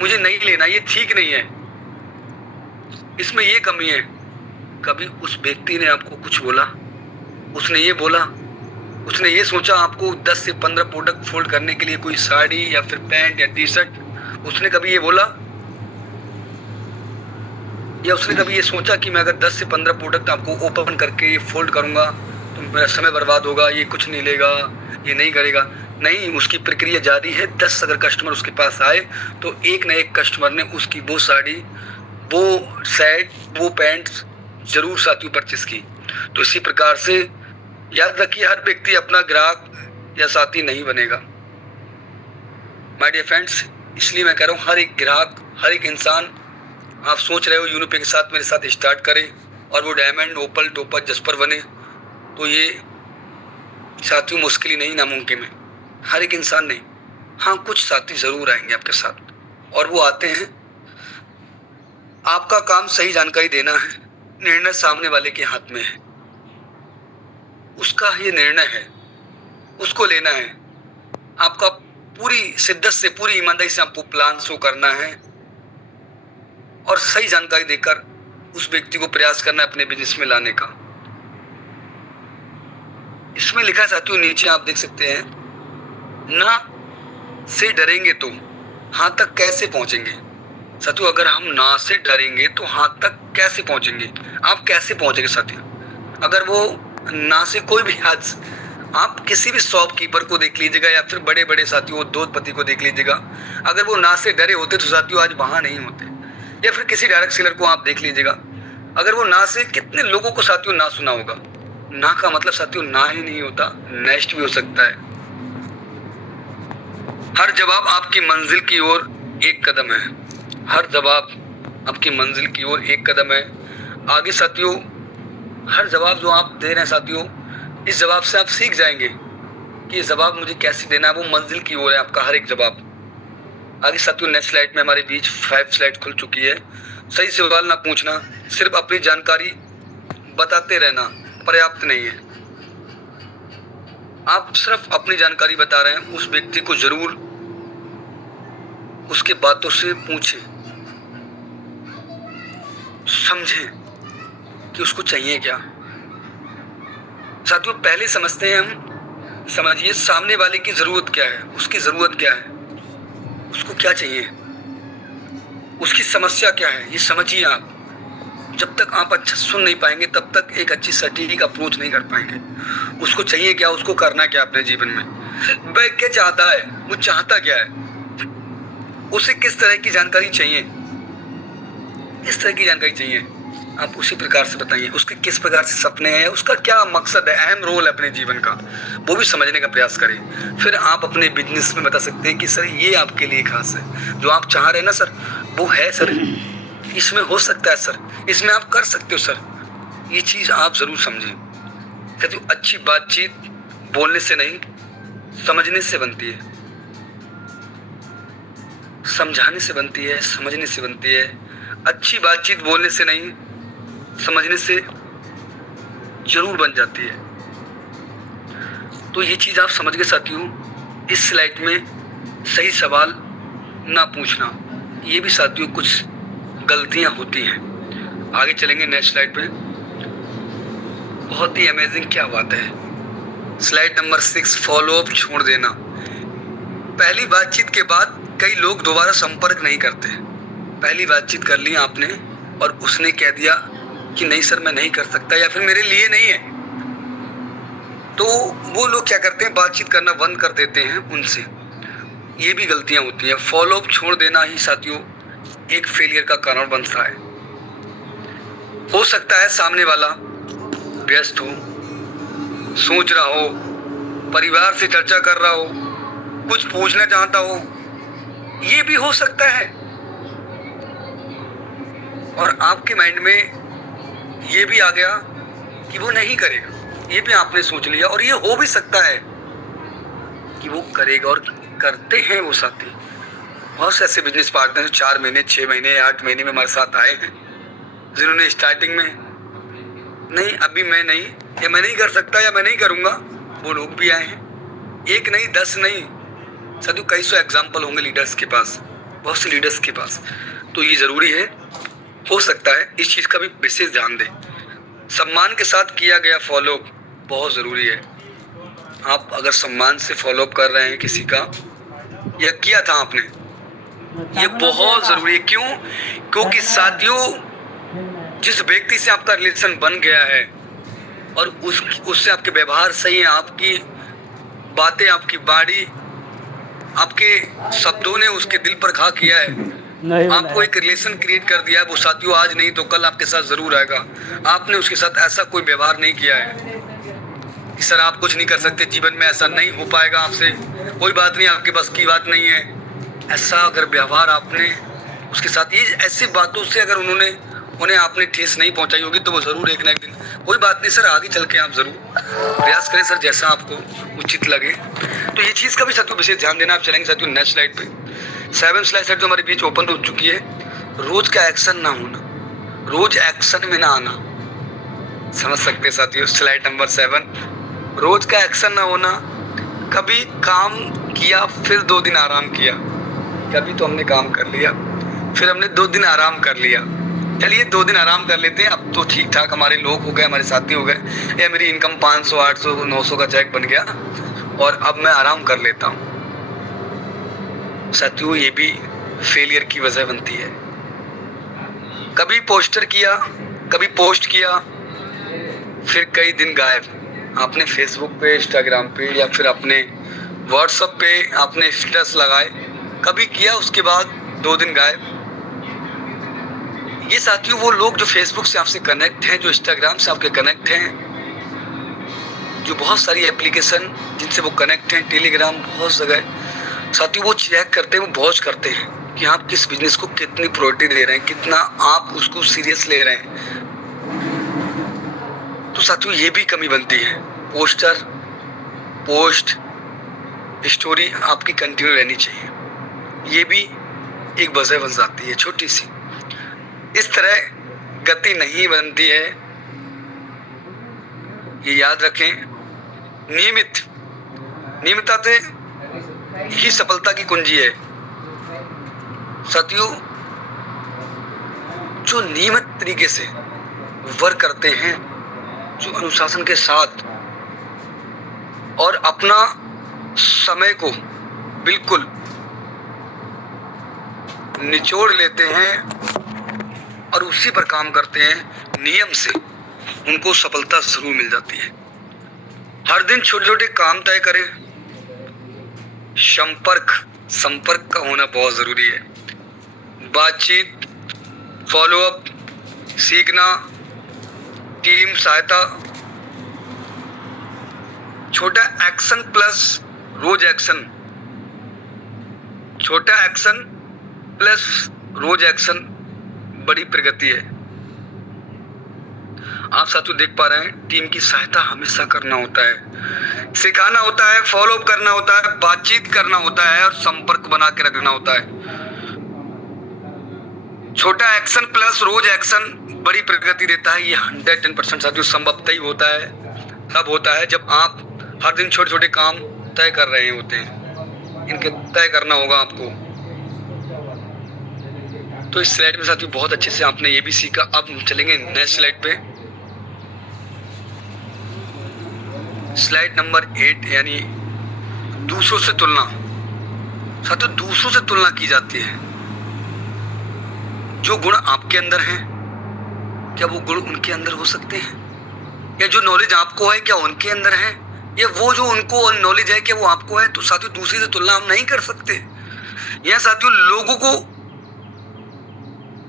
मुझे नहीं लेना, ये ठीक नहीं है, इसमें ये कमी है। कभी उस व्यक्ति ने आपको कुछ बोला, उसने ये बोला, उसने ये सोचा आपको 10 से 15 प्रोडक्ट फोल्ड करने के लिए कोई साड़ी या फिर पैंट या टी शर्ट, उसने कभी ये बोला, या उसने कभी ये सोचा कि मैं अगर 10 से 15 प्रोडक्ट आपको ओपन करके ये फोल्ड करूंगा तो मेरा समय बर्बाद होगा, ये कुछ नहीं लेगा, ये नहीं करेगा। नहीं, उसकी प्रक्रिया जारी है। 10 अगर कस्टमर उसके पास आए तो एक न एक कस्टमर ने उसकी वो साड़ी, वो शर्ट, वो पैंट जरूर साथियों परचेस की। तो इसी प्रकार से याद रखिए, हर व्यक्ति अपना ग्राहक या साथी नहीं बनेगा माय डियर फ्रेंड्स। इसलिए मैं कह रहा हूँ हर एक ग्राहक, हर एक इंसान, आप सोच रहे हो यूनिपेक के साथ मेरे साथ स्टार्ट करें और वो डायमंड, ओपल, टोपर, जस्पर बने, तो ये साथियों मुश्किल ही नहीं, नामुमकिन है। हर एक इंसान नहीं, हाँ कुछ साथी जरूर आएंगे आपके साथ, और वो आते हैं। आपका काम सही जानकारी देना है, निर्णय सामने वाले के हाथ में है, उसका ये निर्णय है, उसको लेना है। आपका पूरी शिद्दत से, पूरी ईमानदारी से आपको प्लान शो करना है और सही जानकारी देकर उस व्यक्ति को प्रयास करना है अपने बिजनेस में लाने का। इसमें लिखा है साथियों, नीचे आप देख सकते हैं, ना से डरेंगे तो हाँ तक कैसे पहुंचेंगे। साथियों अगर हम ना से डरेंगे तो हाँ तक कैसे पहुंचेंगे, आप कैसे पहुंचेंगे साथियों। अगर वो ना से कोई भी, आज आप किसी भी शॉपकीपर को देख लीजिएगा या फिर बड़े बड़े साथियों उद्योगपति को देख लीजिएगा, अगर वो ना से डरे होते तो साथियों आज वहां नहीं होते। या फिर किसी डायरेक्ट सेलर को आप देख लीजिएगा, अगर वो ना से, कितने लोगों को साथियों ना सुना होगा। ना का मतलब साथियों ना ही नहीं होता, नेक्स्ट भी हो सकता है। हर जवाब आपकी मंजिल की ओर एक कदम है। हर जवाब आपकी मंजिल की ओर एक कदम है। आगे साथियों, हर जवाब जो आप दे रहे हैं साथियों, इस जवाब से आप सीख जाएंगे कि ये जवाब मुझे कैसे देना है। वो मंजिल की ओर है आपका हर एक जवाब। आगे साथियों, नेक्स्ट स्लाइड में हमारे बीच 5 स्लाइड खुल चुकी है। सही सवाल ना पूछना, सिर्फ अपनी जानकारी बताते रहना पर्याप्त नहीं है। आप सिर्फ अपनी जानकारी बता रहे हैं, उस व्यक्ति को जरूर उसके बातों से पूछें, समझें कि उसको चाहिए क्या। साथियों, पहले समझते हैं हम, समझिए सामने वाले की जरूरत क्या है, उसकी जरूरत क्या है, उसको क्या चाहिए, उसकी समस्या क्या है, ये समझिए आप। जब तक आप अच्छा सुन नहीं पाएंगे तब तक एक अच्छी सटीक अप्रोच नहीं कर पाएंगे। उसको चाहिए क्या, उसको करना क्या अपने जीवन में, वह क्या चाहता है, वो चाहता क्या है, उसे किस तरह की जानकारी चाहिए, इस तरह की जानकारी चाहिए, आप उसी प्रकार से बताइए। उसके किस प्रकार से सपने हैं, उसका क्या मकसद है, अहम रोल है अपने जीवन का, वो भी समझने का प्रयास करें। फिर आप अपने बिजनेस में बता सकते हैं कि सर ये आपके लिए खास है, जो आप चाह रहे हैं ना सर, वो है सर, इसमें हो सकता है सर, इसमें आप कर सकते हो सर। ये चीज आप जरूर समझें। कहते हो, अच्छी बातचीत बोलने से नहीं समझने से बनती है, समझाने से बनती है, समझने से बनती है। अच्छी बातचीत बोलने से नहीं समझने से जरूर बन जाती है। तो ये चीज आप समझ गए साथियों। इस स्लाइड में सही सवाल ना पूछना, ये भी साथियों कुछ गलतियां होती हैं। आगे चलेंगे नेक्स्ट स्लाइड पे। बहुत ही अमेजिंग क्या बात है। स्लाइड नंबर 6, फॉलो अप छोड़ देना। पहली बातचीत के बाद कई लोग दोबारा संपर्क नहीं करते। पहली बातचीत कर ली आपने और उसने कह दिया कि नहीं सर मैं नहीं कर सकता, या फिर मेरे लिए नहीं है, तो वो लोग क्या करते हैं, बातचीत करना बंद कर देते हैं उनसे। ये भी गलतियां होती हैं। फॉलो अप छोड़ देना ही साथियों एक फेलियर का कारण बनता है। हो सकता है सामने वाला व्यस्त हो, सोच रहा हो, परिवार से चर्चा कर रहा हो, कुछ पूछना चाहता हो, ये भी हो सकता है। और आपके माइंड में ये भी आ गया कि वो नहीं करेगा, ये भी आपने सोच लिया। और ये हो भी सकता है कि वो करेगा, और करते हैं वो साथी। बहुत से ऐसे बिजनेस पार्टनर 4 महीने, 6 महीने, 8 महीने में हमारे साथ आए हैं, जिन्होंने स्टार्टिंग में नहीं अभी मैं नहीं, या मैं नहीं कर सकता, या मैं नहीं करूँगा, वो लोग भी आए हैं। एक नहीं 10 नहीं साथियों, कई सौ एग्जाम्पल होंगे लीडर्स के पास, बहुत से लीडर्स के पास। तो ये ज़रूरी है, हो सकता है इस चीज़ का भी विशेष ध्यान दें। सम्मान के साथ किया गया फॉलोअप बहुत ज़रूरी है। आप अगर सम्मान से फॉलोअप कर रहे हैं किसी का, या किया था आपने, ये बहुत ज़रूरी है। क्यों? क्योंकि साथियों जिस व्यक्ति से आपका रिलेशन बन गया है और उससे आपके व्यवहार सही है, आपकी बातें, आपकी बाड़ी, आपके शब्दों ने उसके दिल पर घा किया है, आपको एक रिलेशन क्रिएट कर दिया है, वो साथियों आज नहीं तो कल आपके साथ जरूर आएगा। आपने उसके साथ ऐसा कोई व्यवहार नहीं किया है कि सर आप कुछ नहीं कर सकते, जीवन में ऐसा नहीं हो पाएगा आपसे, कोई बात नहीं, आपके बस की बात नहीं है। ऐसा अगर व्यवहार आपने उसके साथ, ये ऐसी बातों से अगर उन्हें आपने ठेस नहीं पहुंचाई होगी, तो वो जरूर एक ना एक दिन, कोई बात नहीं सर, आगे चल के आप जरूर प्रयास करें सर, जैसा आपको उचित लगे। तो ये चीज़ का भी साथियों विशेष ध्यान देना। आप चलेंगे साथियों नेक्स्ट स्लाइड पे। 7 स्लाइड जो हमारे बीच ओपन हो चुकी है। रोज का एक्शन ना होना, रोज एक्शन में ना आना, समझ सकते हैं साथियों। स्लाइड नंबर 7, रोज का एक्शन ना होना। कभी काम किया फिर 2 दिन आराम किया, कभी तो हमने काम कर लिया फिर हमने 2 दिन आराम कर लिया, चलिए 2 दिन आराम कर लेते हैं, अब तो ठीक ठाक हमारे लोग हो गए, हमारे साथी हो गए, या मेरी इनकम 500, 800, 900 का चेक बन गया और अब मैं आराम कर लेता हूँ। साथियों ये भी फेलियर की वजह बनती है। कभी पोस्टर किया, कभी पोस्ट किया, फिर कई दिन गायब। आपने फेसबुक पे, इंस्टाग्राम पे, या फिर अपने व्हाट्सएप पे आपने स्टेटस लगाए, कभी किया, उसके बाद 2 दिन गायब। ये साथियों वो लोग जो फेसबुक से आपसे कनेक्ट हैं, जो इंस्टाग्राम से आपके कनेक्ट हैं, जो बहुत सारी एप्लीकेशन जिनसे वो कनेक्ट हैं, टेलीग्राम, बहुत जगह, साथियों वो चेक करते हैं, वो वॉच करते हैं कि आप किस बिजनेस को कितनी प्रायोरिटी दे रहे हैं, कितना आप उसको सीरियस ले रहे हैं। तो साथियों ये भी कमी बनती है। पोस्ट स्टोरी आपकी कंटिन्यू रहनी चाहिए, ये भी एक वजह बन जाती है छोटी सी। इस तरह गति नहीं बनती है, ये याद रखें। नियमितता से ही सफलता की कुंजी है। साथियों जो नियमित तरीके से वर्क करते हैं, जो अनुशासन के साथ और अपना समय को बिल्कुल निचोड़ लेते हैं और उसी पर काम करते हैं नियम से, उनको सफलता जरूर मिल जाती है। हर दिन छोटे छोटे काम तय करें। संपर्क का होना बहुत जरूरी है। बातचीत, फॉलोअप, सीखना, टीम सहायता, छोटा एक्शन प्लस रोज एक्शन, छोटा एक्शन प्लस रोज एक्शन बड़ी प्रगति है। आप साथियों देख पा रहे हैं, टीम की सहायता हमेशा करना होता है, सिखाना होता है, फॉलोअप करना होता है, बातचीत करना होता है और संपर्क बना के रखना होता है। छोटा एक्शन प्लस रोज एक्शन बड़ी प्रगति देता है। ये 110% साथियों संभवतः ही होता है, तब होता है जब आप हर दिन छोटे छोटे काम तय कर रहे होते हैं। इनके तय करना होगा आपको। तो इस स्लाइड में साथियों बहुत अच्छे से आपने ये भी सीखा। अब हम चलेंगे नेक्स्ट स्लाइड पे, स्लाइड नंबर 8, यानी दूसरों से तुलना। साथियों दूसरों से तुलना की जाती है। जो गुण आपके अंदर हैं, क्या वो गुण उनके अंदर हो सकते हैं? या जो नॉलेज आपको है, क्या उनके अंदर है? या वो जो उनको नॉलेज है, क्या वो आपको है? तो साथियों दूसरे से तुलना हम नहीं कर सकते। यह साथियों लोगों को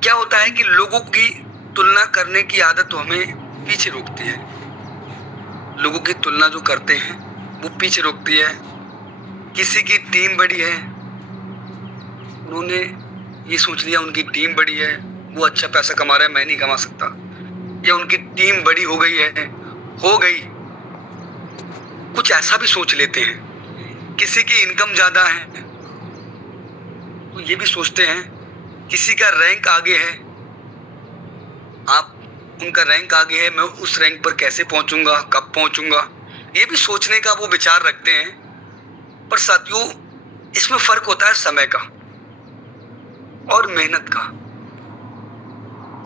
क्या होता है कि लोगों की तुलना करने की आदत तो हमें पीछे रोकती है। लोगों की तुलना जो करते हैं वो पीछे रोकती है। किसी की टीम बड़ी है, उन्होंने ये सोच लिया उनकी टीम बड़ी है, वो अच्छा पैसा कमा रहा है, मैं नहीं कमा सकता। या उनकी टीम बड़ी हो गई, कुछ ऐसा भी सोच लेते हैं। किसी की इनकम ज्यादा है तो ये भी सोचते हैं किसी का रैंक आगे है, उनका रैंक आगे है, मैं उस रैंक पर कैसे पहुंचूंगा, कब पहुंचूंगा, ये भी सोचने का वो विचार रखते हैं। पर साथियों इसमें फर्क होता है समय का और मेहनत का।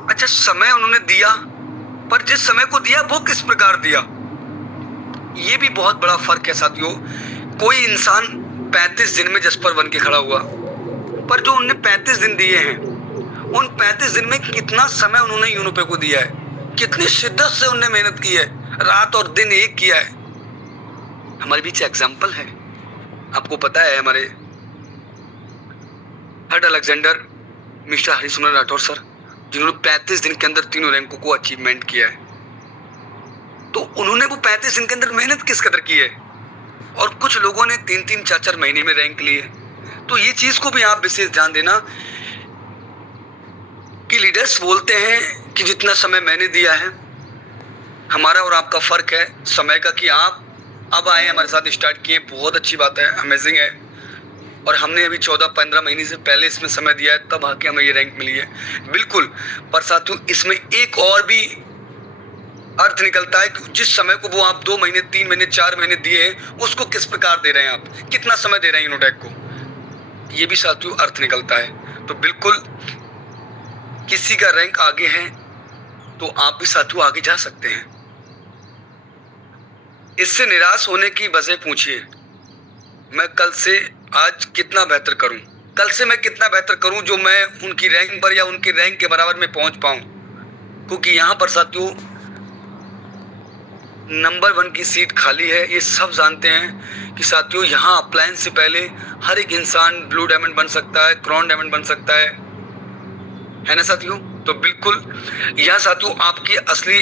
अच्छा समय उन्होंने दिया, पर जिस समय को दिया वो किस प्रकार दिया, ये भी बहुत बड़ा फर्क है साथियों। कोई इंसान 35 दिन में जसपर बन के खड़ा हुआ, पर जो उन्होंने 35 दिन दिए हैं, उन 35 दिन में कितना समय उन्होंने यूरोपे को दिया है, कितनी शिद्दत से उन्होंने मेहनत की है, रात और दिन एक किया है। हमारे बीच एग्जाम्पल है, आपको पता है, हमारे हर्ड Alexander mister Harisuman Rathore sir, जिन्होंने 35 दिन के अंदर तीनों रैंकों को अचीवमेंट किया है। तो उन्होंने वो 35 दिन के अंदर मेहनत किस कदर की है, और कुछ लोगों ने 3-3, 4-4 महीने में रैंक लिए। तो ये चीज को भी आप विशेष ध्यान देना कि लीडर्स बोलते हैं कि जितना समय मैंने दिया है, हमारा और आपका फर्क है समय का, कि आप अब आए हमारे साथ स्टार्ट किए, बहुत अच्छी बात है, अमेजिंग है। और हमने अभी 14-15 महीने से पहले इसमें समय दिया है, तब आके हमें ये रैंक मिली है, बिल्कुल। पर साथियों इसमें एक और भी अर्थ निकलता है कि जिस समय को वो आप 2 महीने, 3 महीने, 4 महीने दिए हैं, उसको किस प्रकार दे रहे हैं आप, कितना समय दे रहे हैं यूनोटेक को, ये भी साथियों अर्थ निकलता है। तो बिल्कुल किसी का रैंक आगे है तो आप भी साथियों आगे जा सकते हैं। इससे निराश होने की वजह पूछिए, मैं कल से आज कितना बेहतर करूं, कल से मैं कितना बेहतर करूं जो मैं उनकी रैंक पर या उनके रैंक के बराबर में पहुंच पाऊं। क्योंकि यहाँ पर साथियों नंबर 1 की सीट खाली है, ये सब जानते हैं कि साथियों यहाँ अप्लायंस से पहले हर एक इंसान ब्लू डायमंड बन सकता है, क्राउन डायमंड बन सकता है ना साथियों। तो बिल्कुल यहाँ साथियों आपकी असली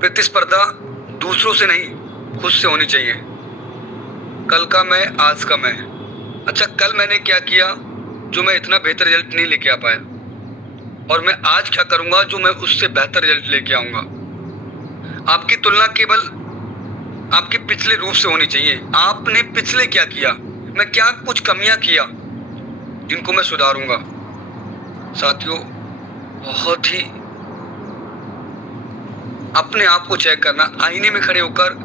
प्रतिस्पर्धा दूसरों से नहीं, खुद से होनी चाहिए। कल का मैं, आज का मैं। अच्छा, कल मैंने क्या किया जो मैं इतना बेहतर रिजल्ट नहीं लेके आ पाया, और मैं आज क्या करूंगा जो मैं उससे बेहतर रिजल्ट लेके आऊंगा। आपकी तुलना केवल आपके पिछले रूप से होनी चाहिए। आपने पिछले क्या किया, मैं क्या कुछ कमियां किया जिनको मैं सुधारूंगा। साथियों, बहुत ही अपने आप को चेक करना, आईने में खड़े होकर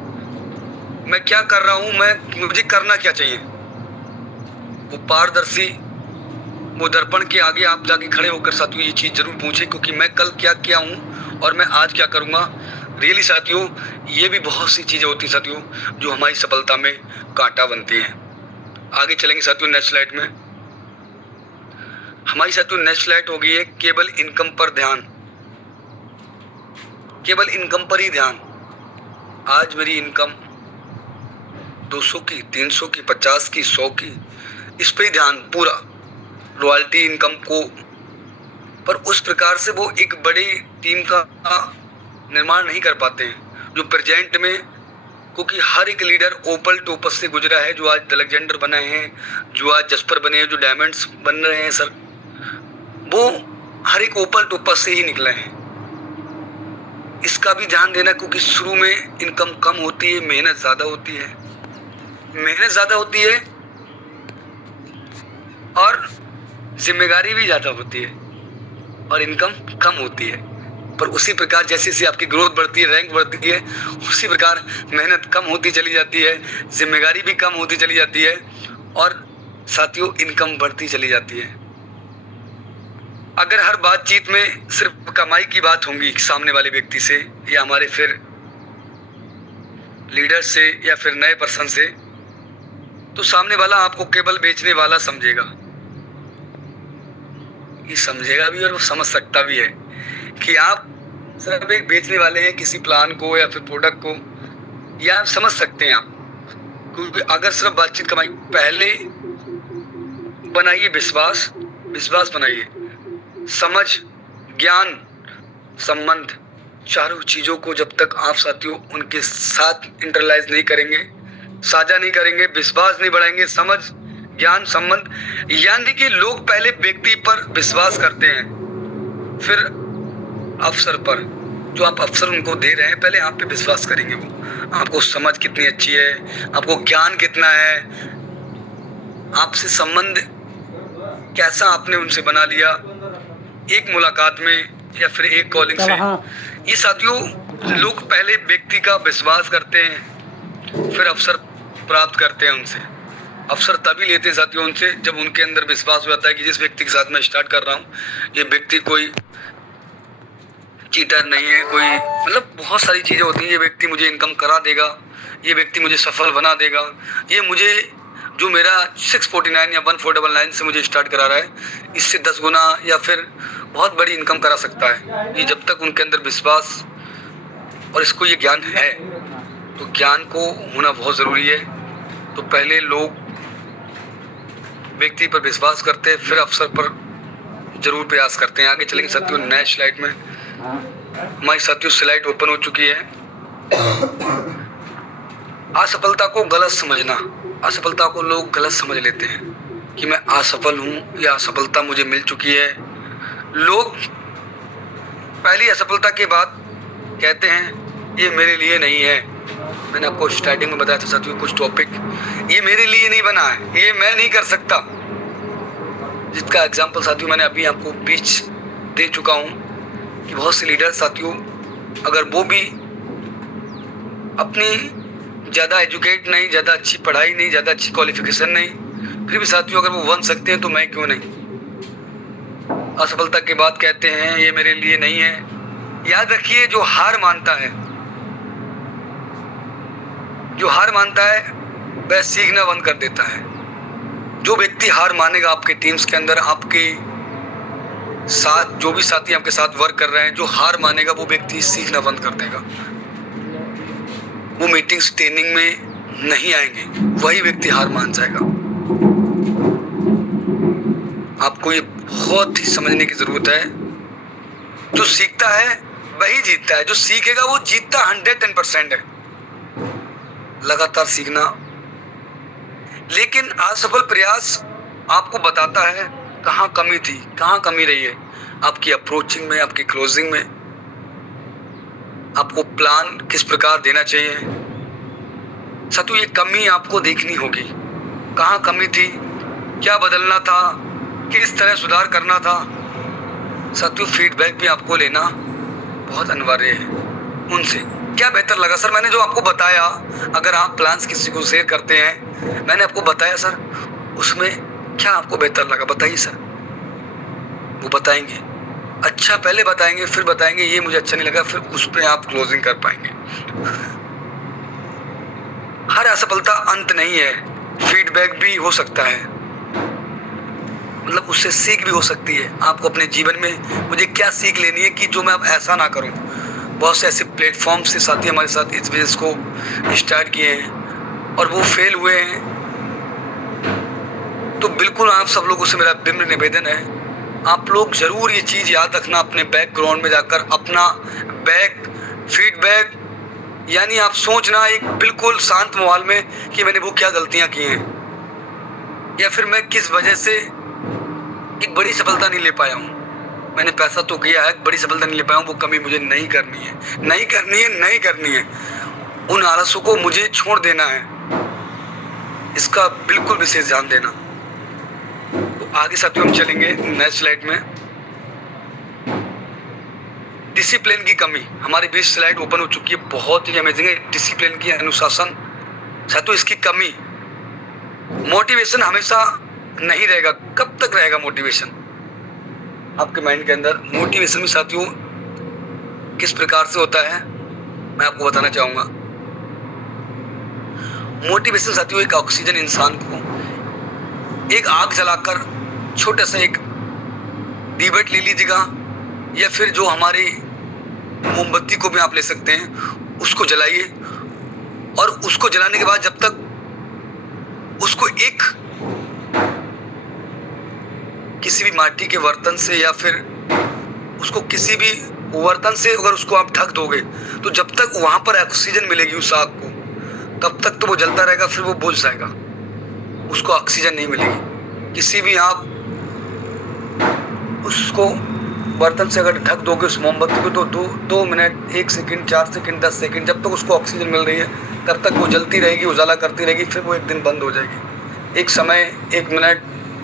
मैं क्या कर रहा हूं, मुझे करना क्या चाहिए, वो पारदर्शी, वो दर्पण के आगे आप जाके खड़े होकर साथियों ये चीज जरूर पूछे, क्योंकि मैं कल क्या किया हूं और मैं आज क्या करूंगा। रियली साथियों, ये भी बहुत सी चीजें होती हैं साथियों जो हमारी सफलता में कांटा बनती हैं। आगे चलेंगे साथियों नेक्स्ट स्लाइड में। हमारी साथियों नेक्स्ट स्लाइड हो गई है केवल इनकम पर ध्यान, केवल इनकम पर ही ध्यान। आज मेरी इनकम 200 की, 300 की, 50 की, 100 की, इस पे ही ध्यान पूरा, रॉयल्टी इनकम को। पर उस प्रकार से वो एक बड़ी टीम का निर्माण नहीं कर पाते हैं जो प्रेजेंट में, क्योंकि हर एक लीडर ओपल टोपस से गुजरा है। जो आज अलेक्जेंडर बने हैं, जो आज जस्पर बने हैं, जो डायमंड्स बन रहे हैं सर, वो हर एक ओपल टोपस से ही निकले हैं। इसका भी ध्यान देना, क्योंकि शुरू में इनकम कम होती है, मेहनत ज्यादा होती है, मेहनत ज्यादा होती है और जिम्मेदारी भी ज्यादा होती है और इनकम कम होती है। पर उसी प्रकार जैसे जैसे आपकी ग्रोथ बढ़ती है, रैंक बढ़ती है, उसी प्रकार मेहनत कम होती चली जाती है, जिम्मेदारी भी कम होती चली जाती है और साथियों इनकम बढ़ती चली जाती है। अगर हर बातचीत में सिर्फ कमाई की बात होगी सामने वाले व्यक्ति से या हमारे फिर लीडर से या फिर नए पर्सन से, तो सामने वाला आपको केवल बेचने वाला समझेगा। ये समझेगा भी और वो समझ सकता भी है कि आप सिर्फ एक बेचने वाले हैं किसी प्लान को या फिर प्रोडक्ट को, या आप समझ सकते हैं आप। क्योंकि अगर सिर्फ बातचीत कमाई, पहले बनाइए विश्वास, विश्वास बनाइए, समझ, ज्ञान, संबंध, चारों चीजों को जब तक आप साथियों उनके साथ इंटरलाइज नहीं करेंगे, साझा नहीं करेंगे, विश्वास नहीं बढ़ाएंगे, समझ, ज्ञान, संबंध, यानी कि लोग पहले व्यक्ति पर विश्वास करते हैं, फिर अवसर पर, जो आप अवसर उनको दे रहे हैं पहले आप पे विश्वास करेंगे। वो आपको समझ कितनी अच्छी है, आपको ज्ञान कितना है, आपसे संबंध कैसा आपने उनसे बना लिया एक मुलाकात में या फिर एक कॉलिंग से। ये साथियों लोग पहले व्यक्ति का विश्वास करते हैं, फिर अवसर प्राप्त करते हैं उनसे। अवसर तभी लेते हैं साथियों उनसे जब उनके अंदर विश्वास हो जाता है कि जिस व्यक्ति के साथ मैं स्टार्ट कर रहा हूँ ये व्यक्ति कोई चीटर नहीं है, कोई मतलब बहुत सारी चीजें होती हैं, ये व्यक्ति मुझे इनकम करा देगा, ये व्यक्ति मुझे सफल बना देगा, ये मुझे जो मेरा 649 या 1499 से मुझे स्टार्ट करा रहा है इससे 10 गुना या फिर बहुत बड़ी इनकम करा सकता है। ये जब तक उनके अंदर विश्वास और इसको ये ज्ञान है, तो ज्ञान को होना बहुत ज़रूरी है। तो पहले लोग व्यक्ति पर विश्वास करते हैं, फिर अवसर पर जरूर प्रयास करते हैं। आगे चलेंगे साथियों नेक्स्ट स्लाइड में। हमारी साथियों स्लाइड ओपन हो चुकी है। असफलता को गलत समझना, असफलता को लोग गलत समझ लेते हैं कि मैं असफल हूँ या असफलता मुझे मिल चुकी है। लोग पहली असफलता के बाद कहते हैं ये मेरे लिए नहीं है। मैंने आपको स्टार्टिंग में बताया था साथियों कुछ टॉपिक, ये मेरे लिए नहीं बना है, ये मैं नहीं कर सकता, जिसका एग्जाम्पल साथियों मैंने अभी आपको बीच दे चुका हूँ कि बहुत से लीडर साथियों अगर वो भी अपनी ज़्यादा एजुकेट नहीं, ज़्यादा अच्छी पढ़ाई नहीं, ज़्यादा अच्छी क्वालिफिकेशन नहीं, फिर भी साथियों अगर वो बन सकते हैं तो मैं क्यों नहीं। असफलता के बाद कहते हैं ये मेरे लिए नहीं है। याद रखिए जो हार मानता है, जो हार मानता है वह सीखना बंद कर देता है। जो व्यक्ति हार मानेगा आपके टीम्स के अंदर, आपके साथ जो भी साथी आपके साथ वर्क कर रहे हैं, जो हार मानेगा वो व्यक्ति सीखना बंद कर देगा। वो मीटिंग्स ट्रेनिंग में नहीं आएंगे, वही व्यक्ति हार मान जाएगा। आपको ये बहुत ही समझने की जरूरत है। जो सीखता है वही जीतता है, जो सीखेगा वो जीतता 110% है। लगातार सीखना, लेकिन असफल प्रयास आपको बताता है कहाँ कमी थी, कहाँ कमी रही है आपकी अप्रोचिंग में, आपकी क्लोजिंग में, आपको प्लान किस प्रकार देना चाहिए। साथियों ये कमी आपको देखनी होगी, कहाँ कमी थी, क्या बदलना था, किस तरह सुधार करना था। साथियों फीडबैक भी आपको लेना बहुत अनिवार्य है उनसे। क्या बेहतर लगा सर मैंने जो आपको बताया, अगर आप प्लान्स किसी को शेयर करते हैं, मैंने आपको बताया सर, उसमें क्या आपको बेहतर लगा बताइए सर। वो बताएंगे, अच्छा पहले बताएंगे, फिर बताएंगे ये मुझे अच्छा नहीं लगा, फिर उस पर आप क्लोजिंग कर पाएंगे। हर असफलता अंत नहीं है, फीडबैक भी हो सकता है, मतलब उससे सीख भी हो सकती है। आपको अपने जीवन में मुझे क्या सीख लेनी है कि जो मैं अब ऐसा ना करूं। बहुत से ऐसे प्लेटफॉर्म से साथी हमारे साथ इस बिजनेस को स्टार्ट किए हैं और वो फेल हुए हैं। तो बिल्कुल आप सब लोगों से मेरा विनम्र निवेदन है, आप लोग जरूर ये चीज़ याद रखना, अपने बैकग्राउंड में जाकर अपना फीडबैक, यानी आप सोचना एक बिल्कुल शांत माहौल में कि मैंने वो क्या गलतियां की हैं, या फिर मैं किस वजह से एक बड़ी सफलता नहीं ले पाया हूँ। मैंने पैसा तो किया है, बड़ी सफलता नहीं ले पाया हूँ, वो कमी मुझे नहीं करनी है, नहीं करनी है, नहीं करनी है। उन आलसों को मुझे छोड़ देना है, इसका बिल्कुल विशेष ध्यान देना। तो आगे साथियों हम चलेंगे नेक्स्ट स्लाइड में। डिसिप्लिन की कमी, हमारी 20 स्लाइड ओपन हो चुकी है, बहुत ही अमेजिंग है। डिसिप्लिन की, अनुशासन, साथियों इसकी कमी। मोटिवेशन हमेशा नहीं रहेगा, कब तक रहेगा मोटिवेशन आपके माइंड के अंदर। मोटिवेशन भी साथियों किस प्रकार से होता है मैं आपको बताना चाहूंगा। मोटिवेशन साथियों एक ऑक्सीजन इंसान को, एक आग जलाकर छोटा सा एक डिबेट ले लीजिएगा, या फिर जो हमारी मोमबत्ती को भी आप ले सकते हैं, उसको जलाइए, और उसको जलाने के बाद जब तक उसको एक किसी भी माटी के बर्तन से या फिर उसको किसी भी बर्तन से अगर उसको आप ढक दोगे, तो जब तक वहां पर ऑक्सीजन मिलेगी उस आग को, तब तक तो वो जलता रहेगा, फिर वो बुझ जाएगा, उसको ऑक्सीजन नहीं मिलेगी। किसी भी आप उसको बर्तन से अगर ढक दोगे उस मोमबत्ती को, तो 2 मिनट, 1 सेकंड, 4 सेकंड, 10 सेकंड, जब तक उसको ऑक्सीजन मिल रही है तब तक वो जलती रहेगी, उजाला करती रहेगी, फिर वो एक दिन बंद हो जाएगी। एक समय 1 मिनट,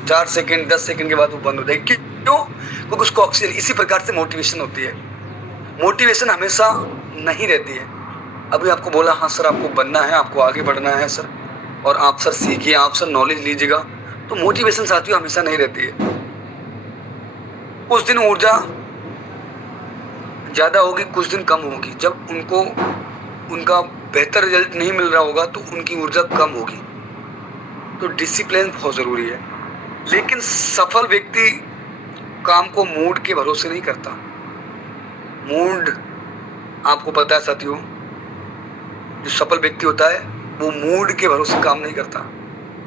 4 सेकंड, 10 सेकंड के बाद वो बंद हो जाएगी। क्यों? क्योंकि उसको ऑक्सीजन। इसी प्रकार से मोटिवेशन होती है, मोटिवेशन हमेशा नहीं रहती है। अभी आपको बोला हाँ सर आपको बनना है, आपको आगे बढ़ना है सर, और आप सर सीखिए, आप सर नॉलेज लीजिएगा, तो मोटिवेशन साथियों हमेशा नहीं रहती है। कुछ दिन ऊर्जा ज़्यादा होगी, कुछ दिन कम होगी। जब उनको उनका बेहतर रिजल्ट नहीं मिल रहा होगा तो उनकी ऊर्जा कम होगी। तो डिसिप्लिन बहुत ज़रूरी है। लेकिन सफल व्यक्ति काम को मूड के भरोसे नहीं करता। मूड आपको पता है साथियों, जो सफल व्यक्ति होता है वो मूड के भरोसे काम नहीं करता।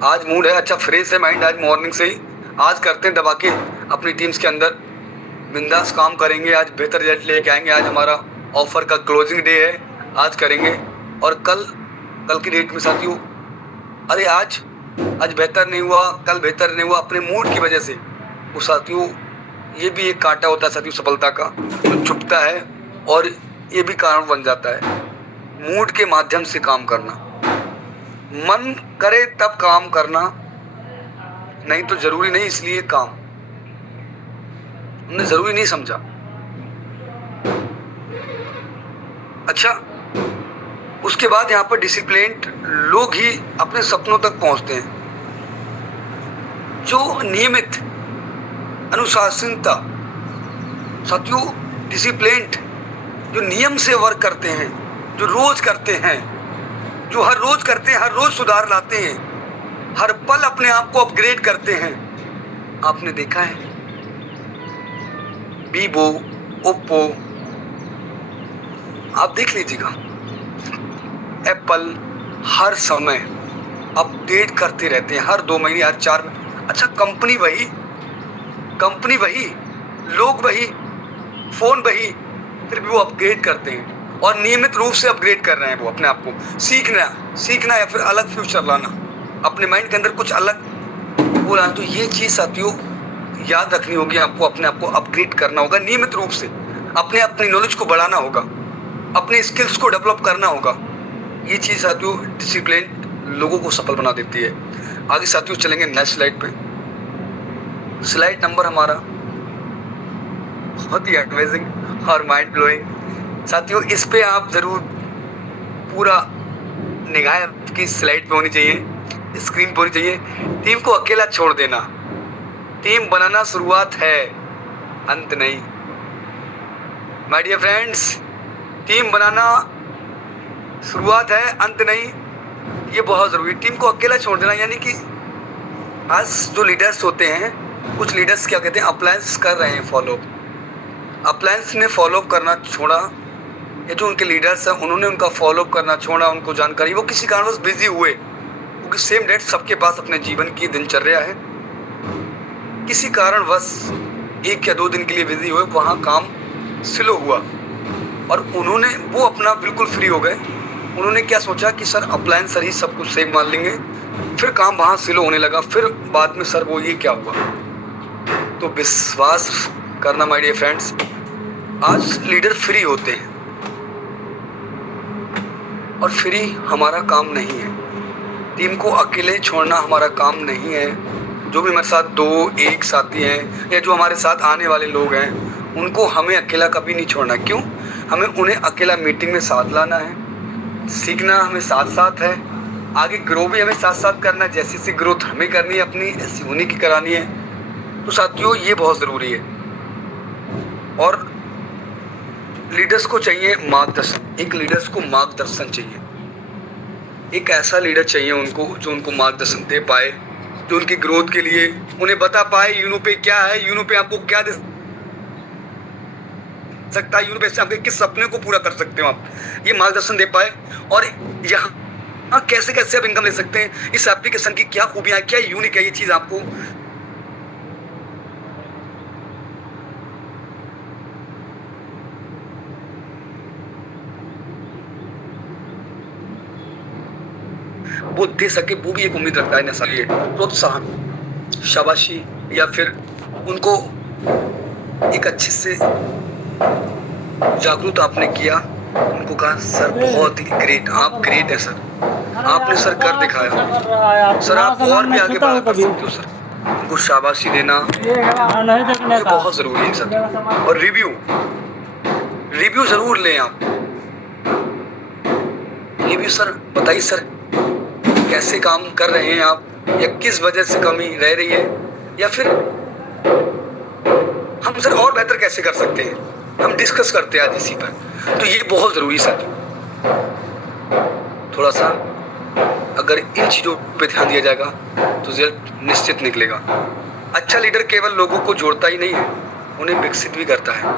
आज मूड है, अच्छा फ्रेश है माइंड, आज मॉर्निंग से ही आज करते हैं दबा के अपनी टीम्स के अंदर, बिंदास काम करेंगे, आज बेहतर रिजल्ट लेके आएंगे, आज हमारा ऑफर का क्लोजिंग डे है, आज करेंगे। और कल की डेट में साथियों, अरे आज बेहतर नहीं हुआ, कल बेहतर नहीं हुआ, अपने मूड की वजह से। वो साथियों ये भी एक कांटा होता है साथियों सफलता का, जो चुभता है और ये भी कारण बन जाता है। मूड के माध्यम से काम करना, मन करे तब काम करना, नहीं तो जरूरी नहीं, इसलिए काम हमने जरूरी नहीं समझा। अच्छा, उसके बाद यहाँ पर डिसिप्लिन्ड लोग ही अपने सपनों तक पहुंचते हैं। जो नियमित, अनुशासनता साथियों, डिसिप्लिन्ड जो नियम से वर्क करते हैं, जो रोज करते हैं, जो हर रोज करते हैं, हर रोज सुधार लाते हैं, हर पल अपने आप को अपग्रेड करते हैं। आपने देखा है वीवो, ओप्पो, आप देख लीजिएगा, एप्पल हर समय अपडेट करते रहते हैं, हर 2 महीने, हर 4 महीने। अच्छा, कंपनी वही, लोग वही, फोन वही, फिर भी वो अपग्रेड करते हैं और नियमित रूप से अपग्रेड कर रहे हैं वो अपने आप को, सीखना या फिर अलग फ्यूचर लाना। अपने माइंड के अंदर कुछ अलग बोला, तो ये चीज साथियों याद रखनी होगी आपको, अपने आप को अपग्रेड करना होगा नियमित रूप से, अपनी नॉलेज को बढ़ाना होगा, अपने स्किल्स को डेवलप करना होगा। ये चीज साथियों डिसिप्लिन लोगों को सफल बना देती है। आगे साथियों चलेंगे नेक्स्ट स्लाइड पे। स्लाइड नंबर हमारा बहुत ही अमेजिंग और माइंड ब्लोइंग साथियों, इस पे आप जरूर पूरा निगाह की स्लाइड पे होनी चाहिए, स्क्रीन पे होनी चाहिए। टीम को अकेला छोड़ देना, टीम बनाना शुरुआत है, अंत नहीं। माय डियर फ्रेंड्स, टीम बनाना शुरुआत है, अंत नहीं। ये बहुत जरूरी, टीम को अकेला छोड़ देना, यानी कि आज जो लीडर्स होते हैं, कुछ लीडर्स क्या कहते हैं, अप्लायंस कर रहे हैं फॉलो, अप्लायंस ने फॉलो करना छोड़ा, ये जो उनके लीडर्स हैं उन्होंने उनका फॉलो करना छोड़ा, उनको जानकारी, वो किसी कारणवश बिजी हुए, क्योंकि सेम डेट सबके पास अपने जीवन की दिनचर्या है, किसी कारणवश 1 या 2 दिन के लिए बिजी हुए, वहाँ काम स्लो हुआ और उन्होंने वो अपना बिल्कुल फ्री हो गए। उन्होंने क्या सोचा कि सर अप्लायंस सर ही सब कुछ सेव मान लेंगे, फिर काम वहाँ स्लो होने लगा, फिर बाद में सर वो ये क्या हुआ। तो विश्वास करना माय डियर फ्रेंड्स, आज लीडर फ्री होते हैं और फ्री हमारा काम नहीं है, टीम को अकेले छोड़ना हमारा काम नहीं है। जो भी हमारे साथ 2-1 साथी हैं या जो हमारे साथ आने वाले लोग हैं, उनको हमें अकेला कभी नहीं छोड़ना। क्यों? हमें उन्हें अकेला मीटिंग में साथ लाना है, सीखना हमें साथ साथ है, आगे ग्रो भी हमें साथ साथ करना है, जैसी सी ग्रोथ हमें करनी है अपनी, ऐसी उन्हीं की करानी है। तो साथियों ये बहुत ज़रूरी है। और लीडर्स को चाहिए मार्गदर्शन, एक लीडर्स को मार्गदर्शन चाहिए, एक ऐसा लीडर चाहिए उनको जो उनको मार्गदर्शन दे पाए, जो उनकी ग्रोथ के लिए उन्हें बता पाए यूनो पे क्या है, यूनो पे आपको क्या दे सकता है, यूनो पे से आपके किस सपने को पूरा कर सकते हो आप, ये मार्गदर्शन दे पाए। और यहाँ कैसे कैसे आप इनकम ले सकते हैं, इस एप्लीकेशन की क्या खूबियाँ हैं, क्या यूनिक है, ये चीज़ आपको वो दे सके, वो भी एक उम्मीद रखता है ना, लिए प्रोत्साहन, शाबाशी, या फिर उनको एक अच्छे से जागरूक आपने किया, उनको कहा सर बहुत ही ग्रेट, आप ग्रेट है सर, आपने सर कर दिखाया सर, आप और भी आगे बढ़ा कर सकते हो सर, उनको शाबाशी देना ये बहुत ज़रूरी है सर। और रिव्यू ज़रूर लें आप, रिव्यू सर बताइए सर कैसे काम कर रहे हैं आप, या किस वजह से कमी रह रही है, या फिर हम सर और बेहतर कैसे कर सकते हैं, हम डिस्कस करते हैं आज इसी पर। तो ये बहुत ज़रूरी सर, थोड़ा सा अगर इन चीज़ों पे ध्यान दिया जाएगा तो रिजल्ट निश्चित निकलेगा। अच्छा लीडर केवल लोगों को जोड़ता ही नहीं है, उन्हें विकसित भी करता है।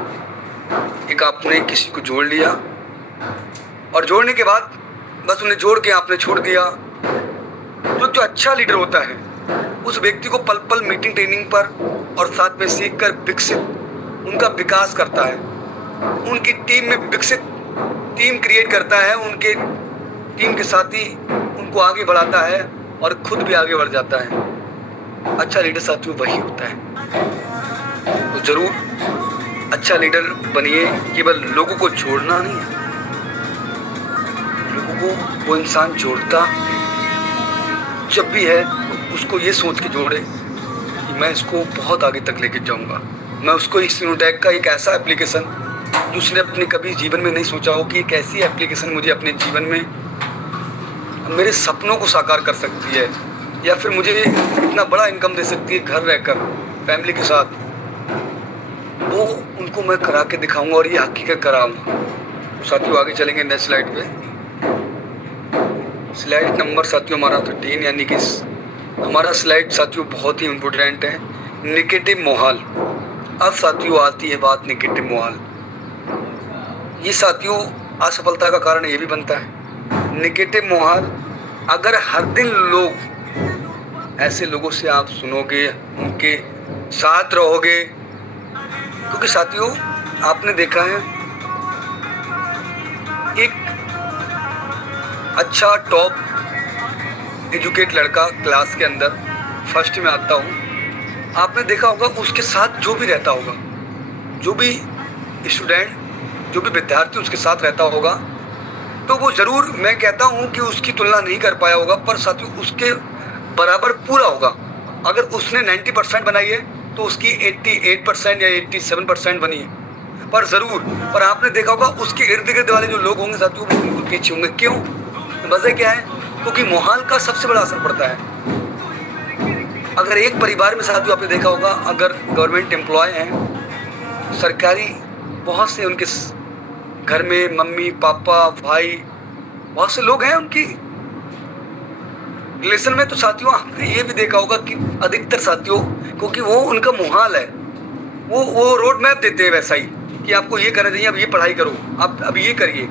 एक आपने किसी को जोड़ लिया और जोड़ने के बाद बस उन्हें जोड़ के आपने छोड़ दिया, जो अच्छा लीडर होता है उस व्यक्ति को पल पल मीटिंग ट्रेनिंग पर और साथ में सीख कर विकसित उनका विकास करता है, उनकी टीम में विकसित टीम क्रिएट करता है, उनके टीम के साथ ही उनको आगे बढ़ाता है और खुद भी आगे बढ़ जाता है। अच्छा लीडर साथियों वही होता है। तो जरूर अच्छा लीडर बनिए, केवल लोगों को जोड़ना नहीं है, लोगों को वो इंसान जोड़ता जब भी है उसको ये सोच के जोड़े कि मैं इसको बहुत आगे तक लेके जाऊंगा, मैं उसको इस सिनोटैक का एक ऐसा एप्लीकेशन जो उसने अपने कभी जीवन में नहीं सोचा हो कि एक ऐसी एप्लीकेशन मुझे अपने जीवन में मेरे सपनों को साकार कर सकती है, या फिर मुझे इतना बड़ा इनकम दे सकती है घर रहकर फैमिली के साथ, वो उनको मैं करा के दिखाऊंगा और ये हकीकत कराऊंगा। तो साथियों आगे चलेंगे नेक्स्ट स्लाइड पे। स्लाइड नंबर साथियों हमारा 13, यानी कि हमारा स्लाइड साथियों बहुत ही इम्पोर्टेंट है, नेगेटिव माहौल। अब साथियों आती है बात नेगेटिव माहौल। ये साथियों असफलता का कारण ये भी बनता है, नेगेटिव माहौल। अगर हर दिन लोग ऐसे लोगों से आप सुनोगे, उनके साथ रहोगे, क्योंकि साथियों आपने देखा है एक अच्छा टॉप एजुकेट लड़का क्लास के अंदर फर्स्ट में आता हूँ, आपने देखा होगा उसके साथ जो भी रहता होगा, जो भी स्टूडेंट, जो भी विद्यार्थी उसके साथ रहता होगा, तो वो ज़रूर, मैं कहता हूँ कि उसकी तुलना नहीं कर पाया होगा, पर साथियों उसके बराबर पूरा होगा। अगर उसने 90% बनाई है तो उसकी 88% या 87% बनी है, पर ज़रूर। पर आपने देखा होगा उसके इर्द गिर्द वाले जो लोग होंगे साथियों वो बिल्कुल पीछे होंगे। क्यों? वजह क्या है? क्योंकि माहौल का सबसे बड़ा असर पड़ता है। अगर एक परिवार में साथियों आपने देखा होगा, अगर गवर्नमेंट एम्प्लॉय हैं, सरकारी, बहुत से उनके घर में मम्मी पापा भाई बहुत से लोग हैं उनकी रिलेशन में, तो साथियों आपने ये भी देखा होगा कि अधिकतर साथियों, क्योंकि वो उनका माहौल है, वो रोड मैप देते हैं वैसा ही कि आपको ये करना चाहिए, अब ये पढ़ाई करो, अब ये करिए,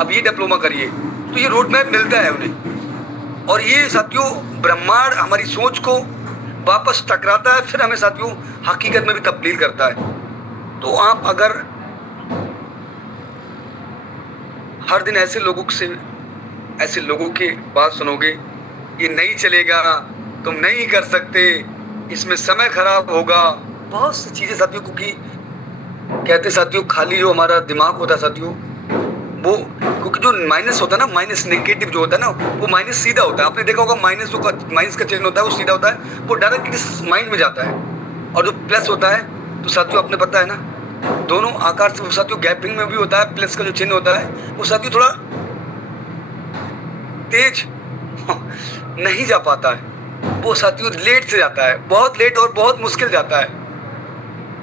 अब ये डिप्लोमा करिए, तो ये रोड मैप मिलता है उन्हें। और ये साथियों ब्रह्मांड हमारी सोच को वापस टकराता है, फिर हमें साथियों हकीकत में भी तब्दील करता है। तो आप अगर हर दिन ऐसे लोगों की बात सुनोगे, ये नहीं चलेगा, तुम नहीं कर सकते, इसमें समय खराब होगा, बहुत सी चीज़ें साथियों, क्योंकि कहते साथियों खाली जो हमारा दिमाग होता है साथियों, वो क्योंकि जो माइनस होता है ना, माइनस नेगेटिव जो होता है ना, वो माइनस सीधा होता है। आपने देखा होगा माइनस का चिन्ह होता है वो सीधा होता है, वो डायरेक्ट इस माइंड में जाता है। और जो प्लस होता है तो साथियों आपने पता है ना, दोनों आकार से वो साथियों गैपिंग में भी होता है। प्लस का जो चिन्ह होता है वो साथियों थोड़ा तेज नहीं जा पाता है, वो साथियों लेट से जाता है, बहुत लेट और बहुत मुश्किल जाता है।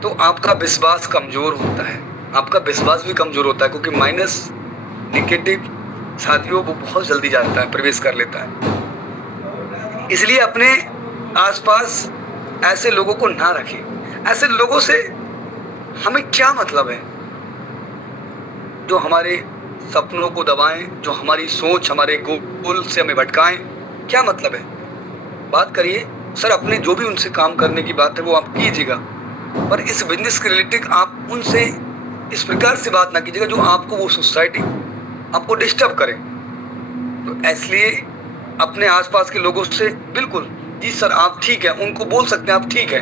तो आपका विश्वास कमजोर होता है, आपका विश्वास भी कमजोर होता है, क्योंकि माइनस नेगेटिव साथियों वो बहुत जल्दी जाता है, प्रवेश कर लेता है। इसलिए अपने आसपास ऐसे लोगों को ना रखें। ऐसे लोगों से हमें क्या मतलब है? जो हमारे सपनों को दबाएं, जो हमारी सोच, हमारे गोल से हमें भटकाएं, क्या मतलब है? बात करिए सर, अपने जो भी उनसे काम करने की बात है वो आप कीजिएगा, पर इस बिजनेस के रिलेटेड आप उनसे इस प्रकार से बात ना कीजिएगा जो आपको वो सोसाइटी आपको डिस्टर्ब करे। तो इसलिए अपने आसपास के लोगों से बिल्कुल, जी सर आप ठीक है, उनको बोल सकते हैं आप ठीक है,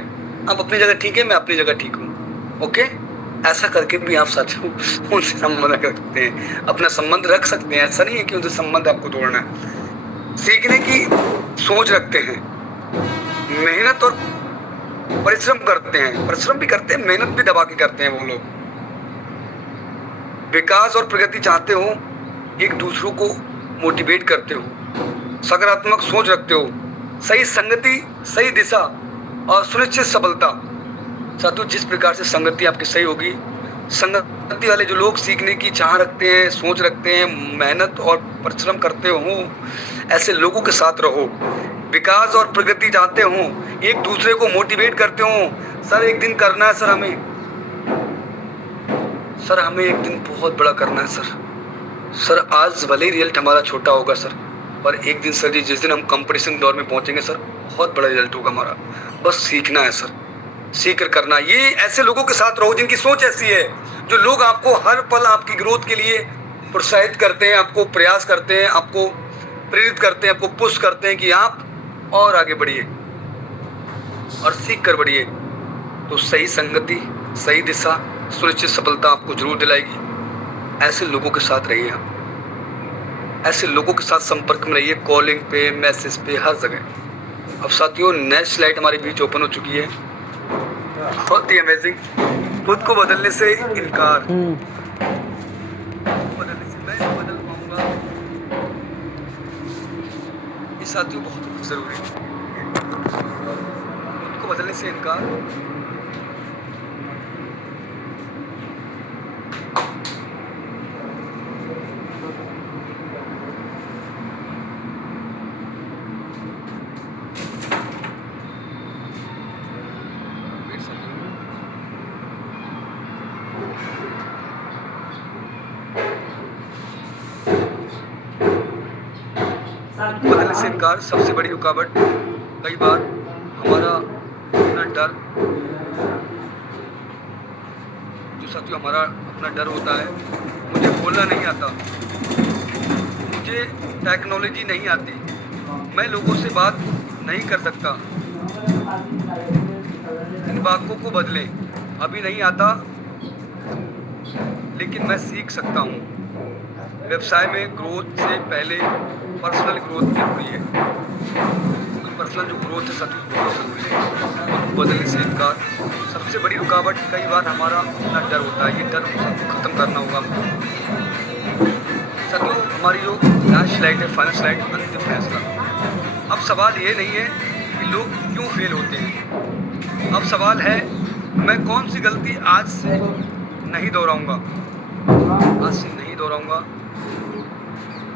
आप अपनी जगह ठीक है, मैं अपनी जगह ठीक हूँ, ओके, ऐसा करके भी आप साथियों उनसे संबंध रख सकते हैं, अपना संबंध रख सकते हैं। ऐसा नहीं है कि उनसे संबंध आपको तोड़ना है। सीखने की सोच रखते हैं, मेहनत और परिश्रम करते हैं, परिश्रम भी करते हैं, मेहनत भी दबा के करते हैं वो लोग। विकास और प्रगति चाहते हो, एक दूसरों को मोटिवेट करते हो, सकारात्मक सोच रखते हो, सही संगति, सही दिशा और सुनिश्चित सफलता। साथियों जिस प्रकार से संगति आपकी सही होगी, संगति वाले जो लोग सीखने की चाह रखते हैं, सोच रखते हैं, मेहनत और परिश्रम करते हो, ऐसे लोगों के साथ रहो। विकास और प्रगति चाहते हो, एक दूसरे को मोटिवेट करते हो, सर एक दिन करना है, सर हमें एक दिन बहुत बड़ा करना है सर आज भले ही रिजल्ट हमारा छोटा होगा सर, पर एक दिन सर जी जिस दिन हम कंपटीशन दौर में पहुंचेंगे सर, बहुत बड़ा रिजल्ट होगा हमारा, बस सीखना है सर, सीख कर करना। ये ऐसे लोगों के साथ रहो जिनकी सोच ऐसी है, जो लोग आपको हर पल आपकी ग्रोथ के लिए प्रोत्साहित करते हैं, आपको प्रयास करते हैं, आपको प्रेरित करते हैं, आपको पुश करते हैं कि आप और आगे बढ़िए और सीख कर बढ़िए। तो सही संगति, सही दिशा, सुनिश्चित सफलता आपको जरूर दिलाएगी। ऐसे लोगों के साथ रहिए आप, ऐसे लोगों के साथ संपर्क में रहिए, कॉलिंग पे, मैसेज पे, हर जगह। अब साथियों नेक्स्ट स्लाइड हमारे बीच ओपन हो चुकी है, बहुत ही अमेजिंग। खुद को बदलने से इनकार, बदलने से मैं नहीं बदल पाऊंगा, ये साथियों बहुत जरूरी है। खुद को बदलने से इनकार, बदलने से इनकार सबसे बड़ी रुकावट कई बार हमारा अपना डर, जो साथियों हमारा अपना डर होता है। मुझे बोलना नहीं आता, मुझे टेक्नोलॉजी नहीं आती, मैं लोगों से बात नहीं कर सकता, इन वाक्यों को बदलें, अभी नहीं आता लेकिन मैं सीख सकता हूँ। व्यवसाय में ग्रोथ से पहले पर्सनल ग्रोथ जरूरी है, पर्सनल जो ग्रोथ है सभी बहुत जरूरी है, और बदलने से इनकार। सबसे बड़ी रुकावट कई बार हमारा अपना डर होता है, ये डर सबको खत्म करना होगा हमको। साथियों, हमारी जो लास्ट स्लाइड है, फाइनल स्लाइड, अंतिम फैसला। अब सवाल ये नहीं है कि लोग क्यों फेल होते हैं, अब सवाल है मैं कौन सी गलती आज से नहीं दोहराऊंगा, आज से नहीं दोहराऊंगा।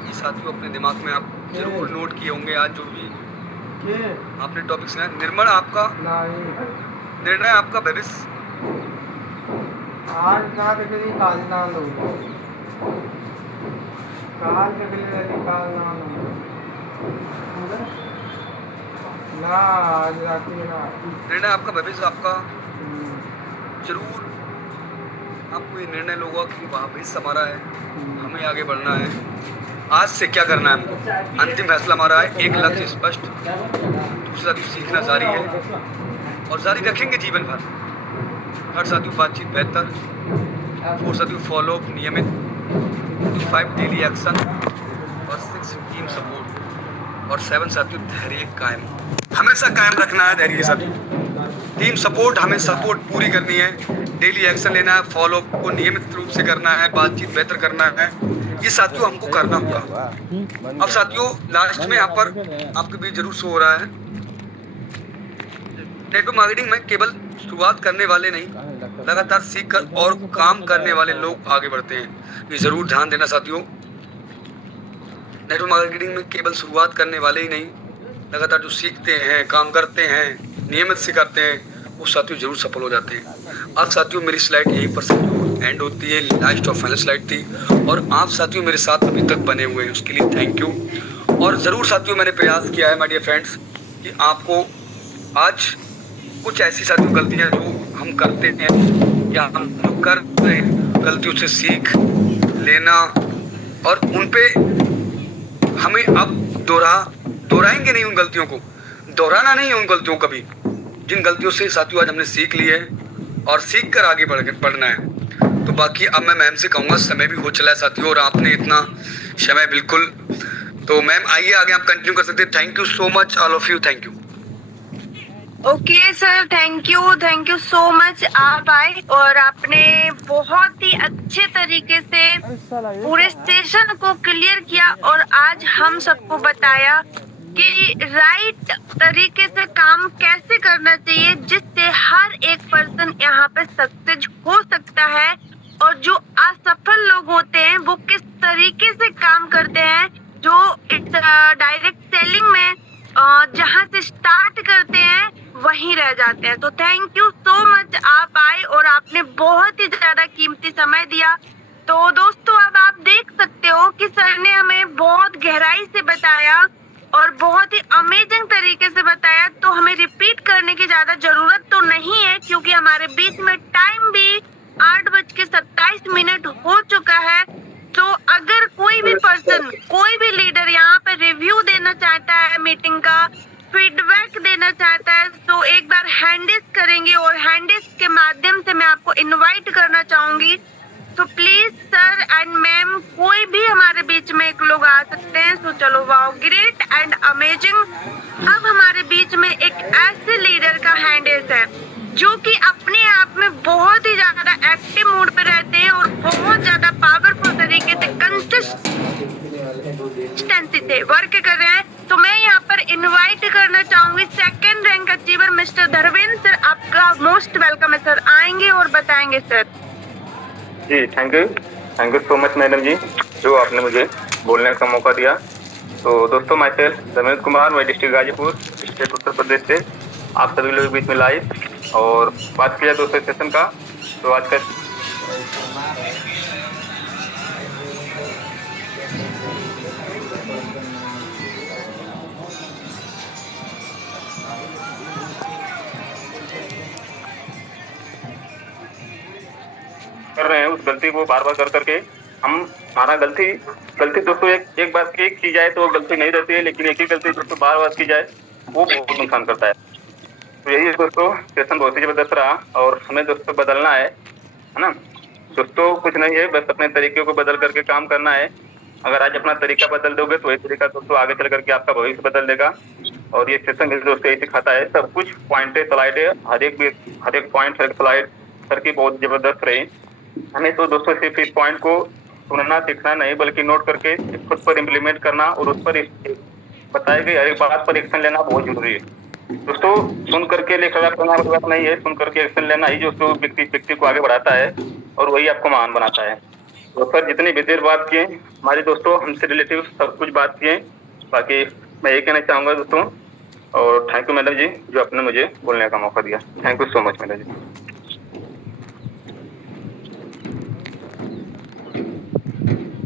ये साथियों अपने दिमाग में आप जरूर नोट किए होंगे। आज जो भी आपने टॉपिक सुना, निर्णय आपका, निर्णय आपका भविष्य। आज ना कभी काल ना लो, काल कभी काल ना लो ना, आज रात ना। निर्णय आपका भविष्य आपका। जरूर आपको ये निर्णय लोगों कि वहाँ भविष्य हमारा है, हमें आगे बढ़ना है। आज से क्या करना है हमको, अंतिम फैसला हमारा है, एक लक्ष्य स्पष्ट, दूसरा सीखना जारी है और जारी रखेंगे जीवन भर। हर साथियों बातचीत बेहतर, 4 साथियों फॉलो अप नियमित, 5 डेली एक्शन और 6 टीम सपोर्ट और 7 साथियों धैर्य कायम, हमेशा कायम रखना है धैर्य के साथियों। टीम सपोर्ट, हमें सपोर्ट पूरी करनी है, डेली एक्शन लेना है, फॉलो अप को नियमित रूप से करना है, बातचीत बेहतर करना है, ये साथियों हमको करना होगा। अब साथियों लास्ट में यहाँ पर आपके बीच जरूर शो हो रहा है, नेटवर्क मार्केटिंग में केवल शुरुआत करने वाले नहीं, लगातार सीख कर और काम करने वाले लोग आगे बढ़ते हैं। ये जरूर ध्यान देना साथियों, नेटवर्क मार्केटिंग में केवल शुरुआत करने वाले ही नहीं, लगातार जो सीखते हैं, काम करते हैं, नियमित से करते हैं, वो साथियों जरूर सफल हो जाते हैं। आज साथियों मेरी स्लाइड यहीं पर एंड होती है, लास्ट और फाइनल स्लाइड थी, और आप साथियों मेरे साथ अभी तक बने हुए हैं, उसके लिए थैंक यू। और ज़रूर साथियों मैंने प्रयास किया है माय डियर फ्रेंड्स कि आपको आज कुछ ऐसी साथियों गलतियाँ जो हम करते हैं या हम लोग कर रहे हैं, गलतियों से सीख लेना और उन पे हमें अब दोहराएंगे नहीं, उन गलतियों को दोहराना नहीं है, उन गलतियों को भी, जिन गलतियों से साथियों आज हमने सीख ली है और सीख कर आगे बढ़ना है। तो बाकी अब मैं मैम से कहूँगा, समय भी हो चला है साथियों और आपने इतना समय बिल्कुल, तो मैम आइए आगे आप कंटिन्यू कर सकते हैं। Thank you so much all of you, thank you. Okay sir, thank you so much. आप आए और आपने बहुत ही अच्छे तरीके से पूरे सेशन को क्लियर किया और आज हम सबको बताया कि राइट तरीके से काम कैसे करना चाहिए, जिससे हर एक पर्सन यहाँ पे सक्सेस हो सकता है, और जो असफल लोग होते हैं वो किस तरीके से काम करते हैं, जो डायरेक्ट सेलिंग में जहाँ से स्टार्ट करते हैं वहीं रह जाते हैं। तो थैंक यू सो मच, आप आए और आपने बहुत ही ज्यादा कीमती समय दिया। तो दोस्तों अब आप देख सकते हो कि सर ने हमें बहुत गहराई से बताया और बहुत ही अमेजिंग तरीके से बताया, तो हमें रिपीट करने की ज्यादा जरूरत तो नहीं है, क्योंकि हमारे बीच में टाइम भी 8:27 हो चुका है। तो अगर कोई भी पर्सन, कोई भी लीडर यहाँ पे रिव्यू देना चाहता है, मीटिंग का फीडबैक देना चाहता है, तो एक बार हैंडिस करेंगे और हैंडिस के माध्यम से मैं आपको इनवाइट करना चाहूंगी। तो प्लीज सर एंड मैम कोई भी हमारे बीच में एक लोग आ सकते हैं। तो चलो, वाओ, ग्रेट एंड अमेजिंग। अब हमारे बीच में एक ऐसे लीडर का हैंडिस है जो कि अपने आप में बहुत ही ज्यादा एक्टिव मूड पे रहते हैं और बहुत ज्यादा पावरफुल तरीके से कंसिस्टेंसी से वर्क कर रहे हैं। तो मैं यहाँ पर इनवाइट करना चाहूंगी second rank achiever mister Dharmendra sir, आपका मोस्ट वेलकम है सर, आएंगे और बताएंगे सर। जी thank you so much madam जी, जो आपने मुझे बोलने का मौका दिया। तो दोस्तों माई सेल्फ धर्मेंद्र कुमार, मैं डिस्ट्रिक्ट गाजीपुर, स्टेट उत्तर प्रदेश से आप सभी लोगों के बीच में लाइव। और बात किया दोस्तों सेशन का, तो आज का कर रहे हैं उस गलती को बार बार कर करके हम हमारा गलती गलती दोस्तों एक बार की की जाए तो गलती नहीं रहती है, लेकिन एक ही गलती दोस्तों बार बार की जाए वो बहुत नुकसान करता है। तो यही है दोस्तों, सेशन बहुत ही जबरदस्त रहा और हमें दोस्तों बदलना है ना दोस्तों, कुछ नहीं है, बस अपने तरीके को बदल करके काम करना है। अगर आज अपना तरीका बदल दोगे तो वही तरीका दोस्तों आगे चल करके आपका भविष्य बदल देगा। और ये सेशन दोस्तों यही सिखाता है, सब कुछ पॉइंट स्लाइड है, हर एक पॉइंट हर एक स्लाइड सर की बहुत जबरदस्त रही। हमें तो दोस्तों सिर्फ इस पॉइंट को सुनना सीखना नहीं, बल्कि नोट करके खुद पर इम्प्लीमेंट करना और उस पर बताई गई हर एक बात पर एक्शन लेना बहुत जरूरी है दोस्तों। सुन करके लेखा करना बात नहीं है, सुन करके एक्शन लेना ही जो व्यक्ति को आगे बढ़ाता है और वही आपको महान बनाता है। तो सर जितनी भी देर बात किए हमारे दोस्तों, हमसे रिलेटिव सब कुछ बात किए, बाकी मैं ये कहना चाहूँगा दोस्तों, और थैंक यू मैडम जी जो आपने मुझे बोलने का मौका दिया। Thank you so much madam ji.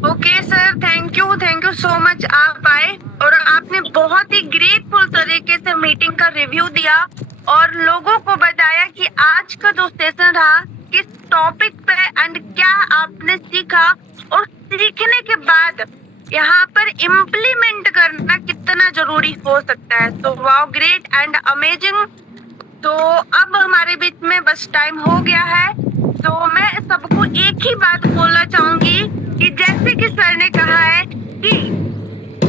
Okay sir, thank you so much. आप आए और आपने बहुत ही ग्रेटफुल तरीके से मीटिंग का रिव्यू दिया और लोगों को बताया कि आज का जो सेशन रहा किस टॉपिक पे एंड क्या आपने सीखा और सीखने के बाद यहाँ पर इम्प्लीमेंट करना कितना जरूरी हो सकता है। तो वाओ, ग्रेट एंड अमेजिंग। तो अब हमारे बीच में बस टाइम हो गया है, तो मैं सबको एक ही बात बोलना चाहूंगी कि जैसे कि सर ने कहा है कि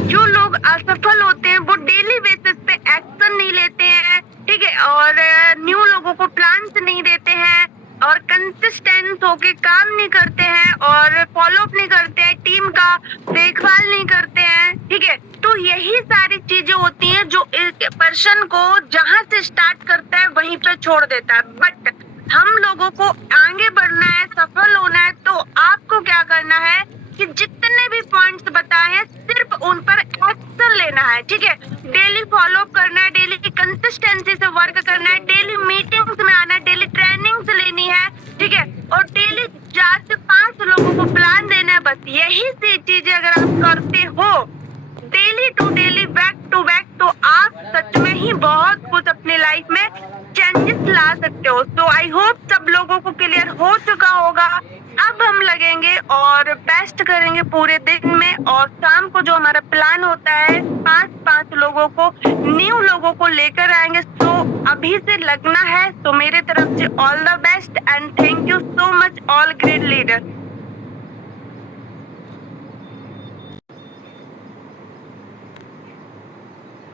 जो लोग असफल होते हैं वो डेली बेसिस पे एक्शन नहीं लेते हैं, ठीक है, और न्यू लोगों को प्लान्स नहीं देते हैं और कंसिस्टेंट होके काम नहीं करते हैं और फॉलो अप नहीं करते हैं, टीम का देखभाल नहीं करते हैं, ठीक है। तो यही सारी चीजें होती हैं जो एक पर्सन को जहां से स्टार्ट करता है वहीं पे छोड़ देता है। बट हम लोगों को आगे बढ़ना है, सफल होना है, तो आपको क्या करना है कि जितने भी पॉइंट्स बताए हैं सिर्फ उन पर एक्शन लेना है, ठीक है। डेली फॉलो अप करना है, डेली कंसिस्टेंसी से वर्क करना है, डेली मीटिंग्स में आना है, डेली ट्रेनिंग्स लेनी है, ठीक है, और डेली 4 से 5 लोगों को प्लान देना है। बस यही सी चीजें अगर आप करते हो daily to daily, back to back, तो आप सच में ही बहुत कुछ अपनी लाइफ में चेंजेस ला सकते हो। तो आई होप सब लोगों को क्लियर हो चुका होगा। अब हम लगेंगे और बेस्ट करेंगे पूरे दिन में, और शाम को जो हमारा प्लान होता है 5 लोगों को, न्यू लोगों को लेकर आएंगे। तो अभी से लगना है। तो मेरे तरफ से all the best and thank you so much all great leader.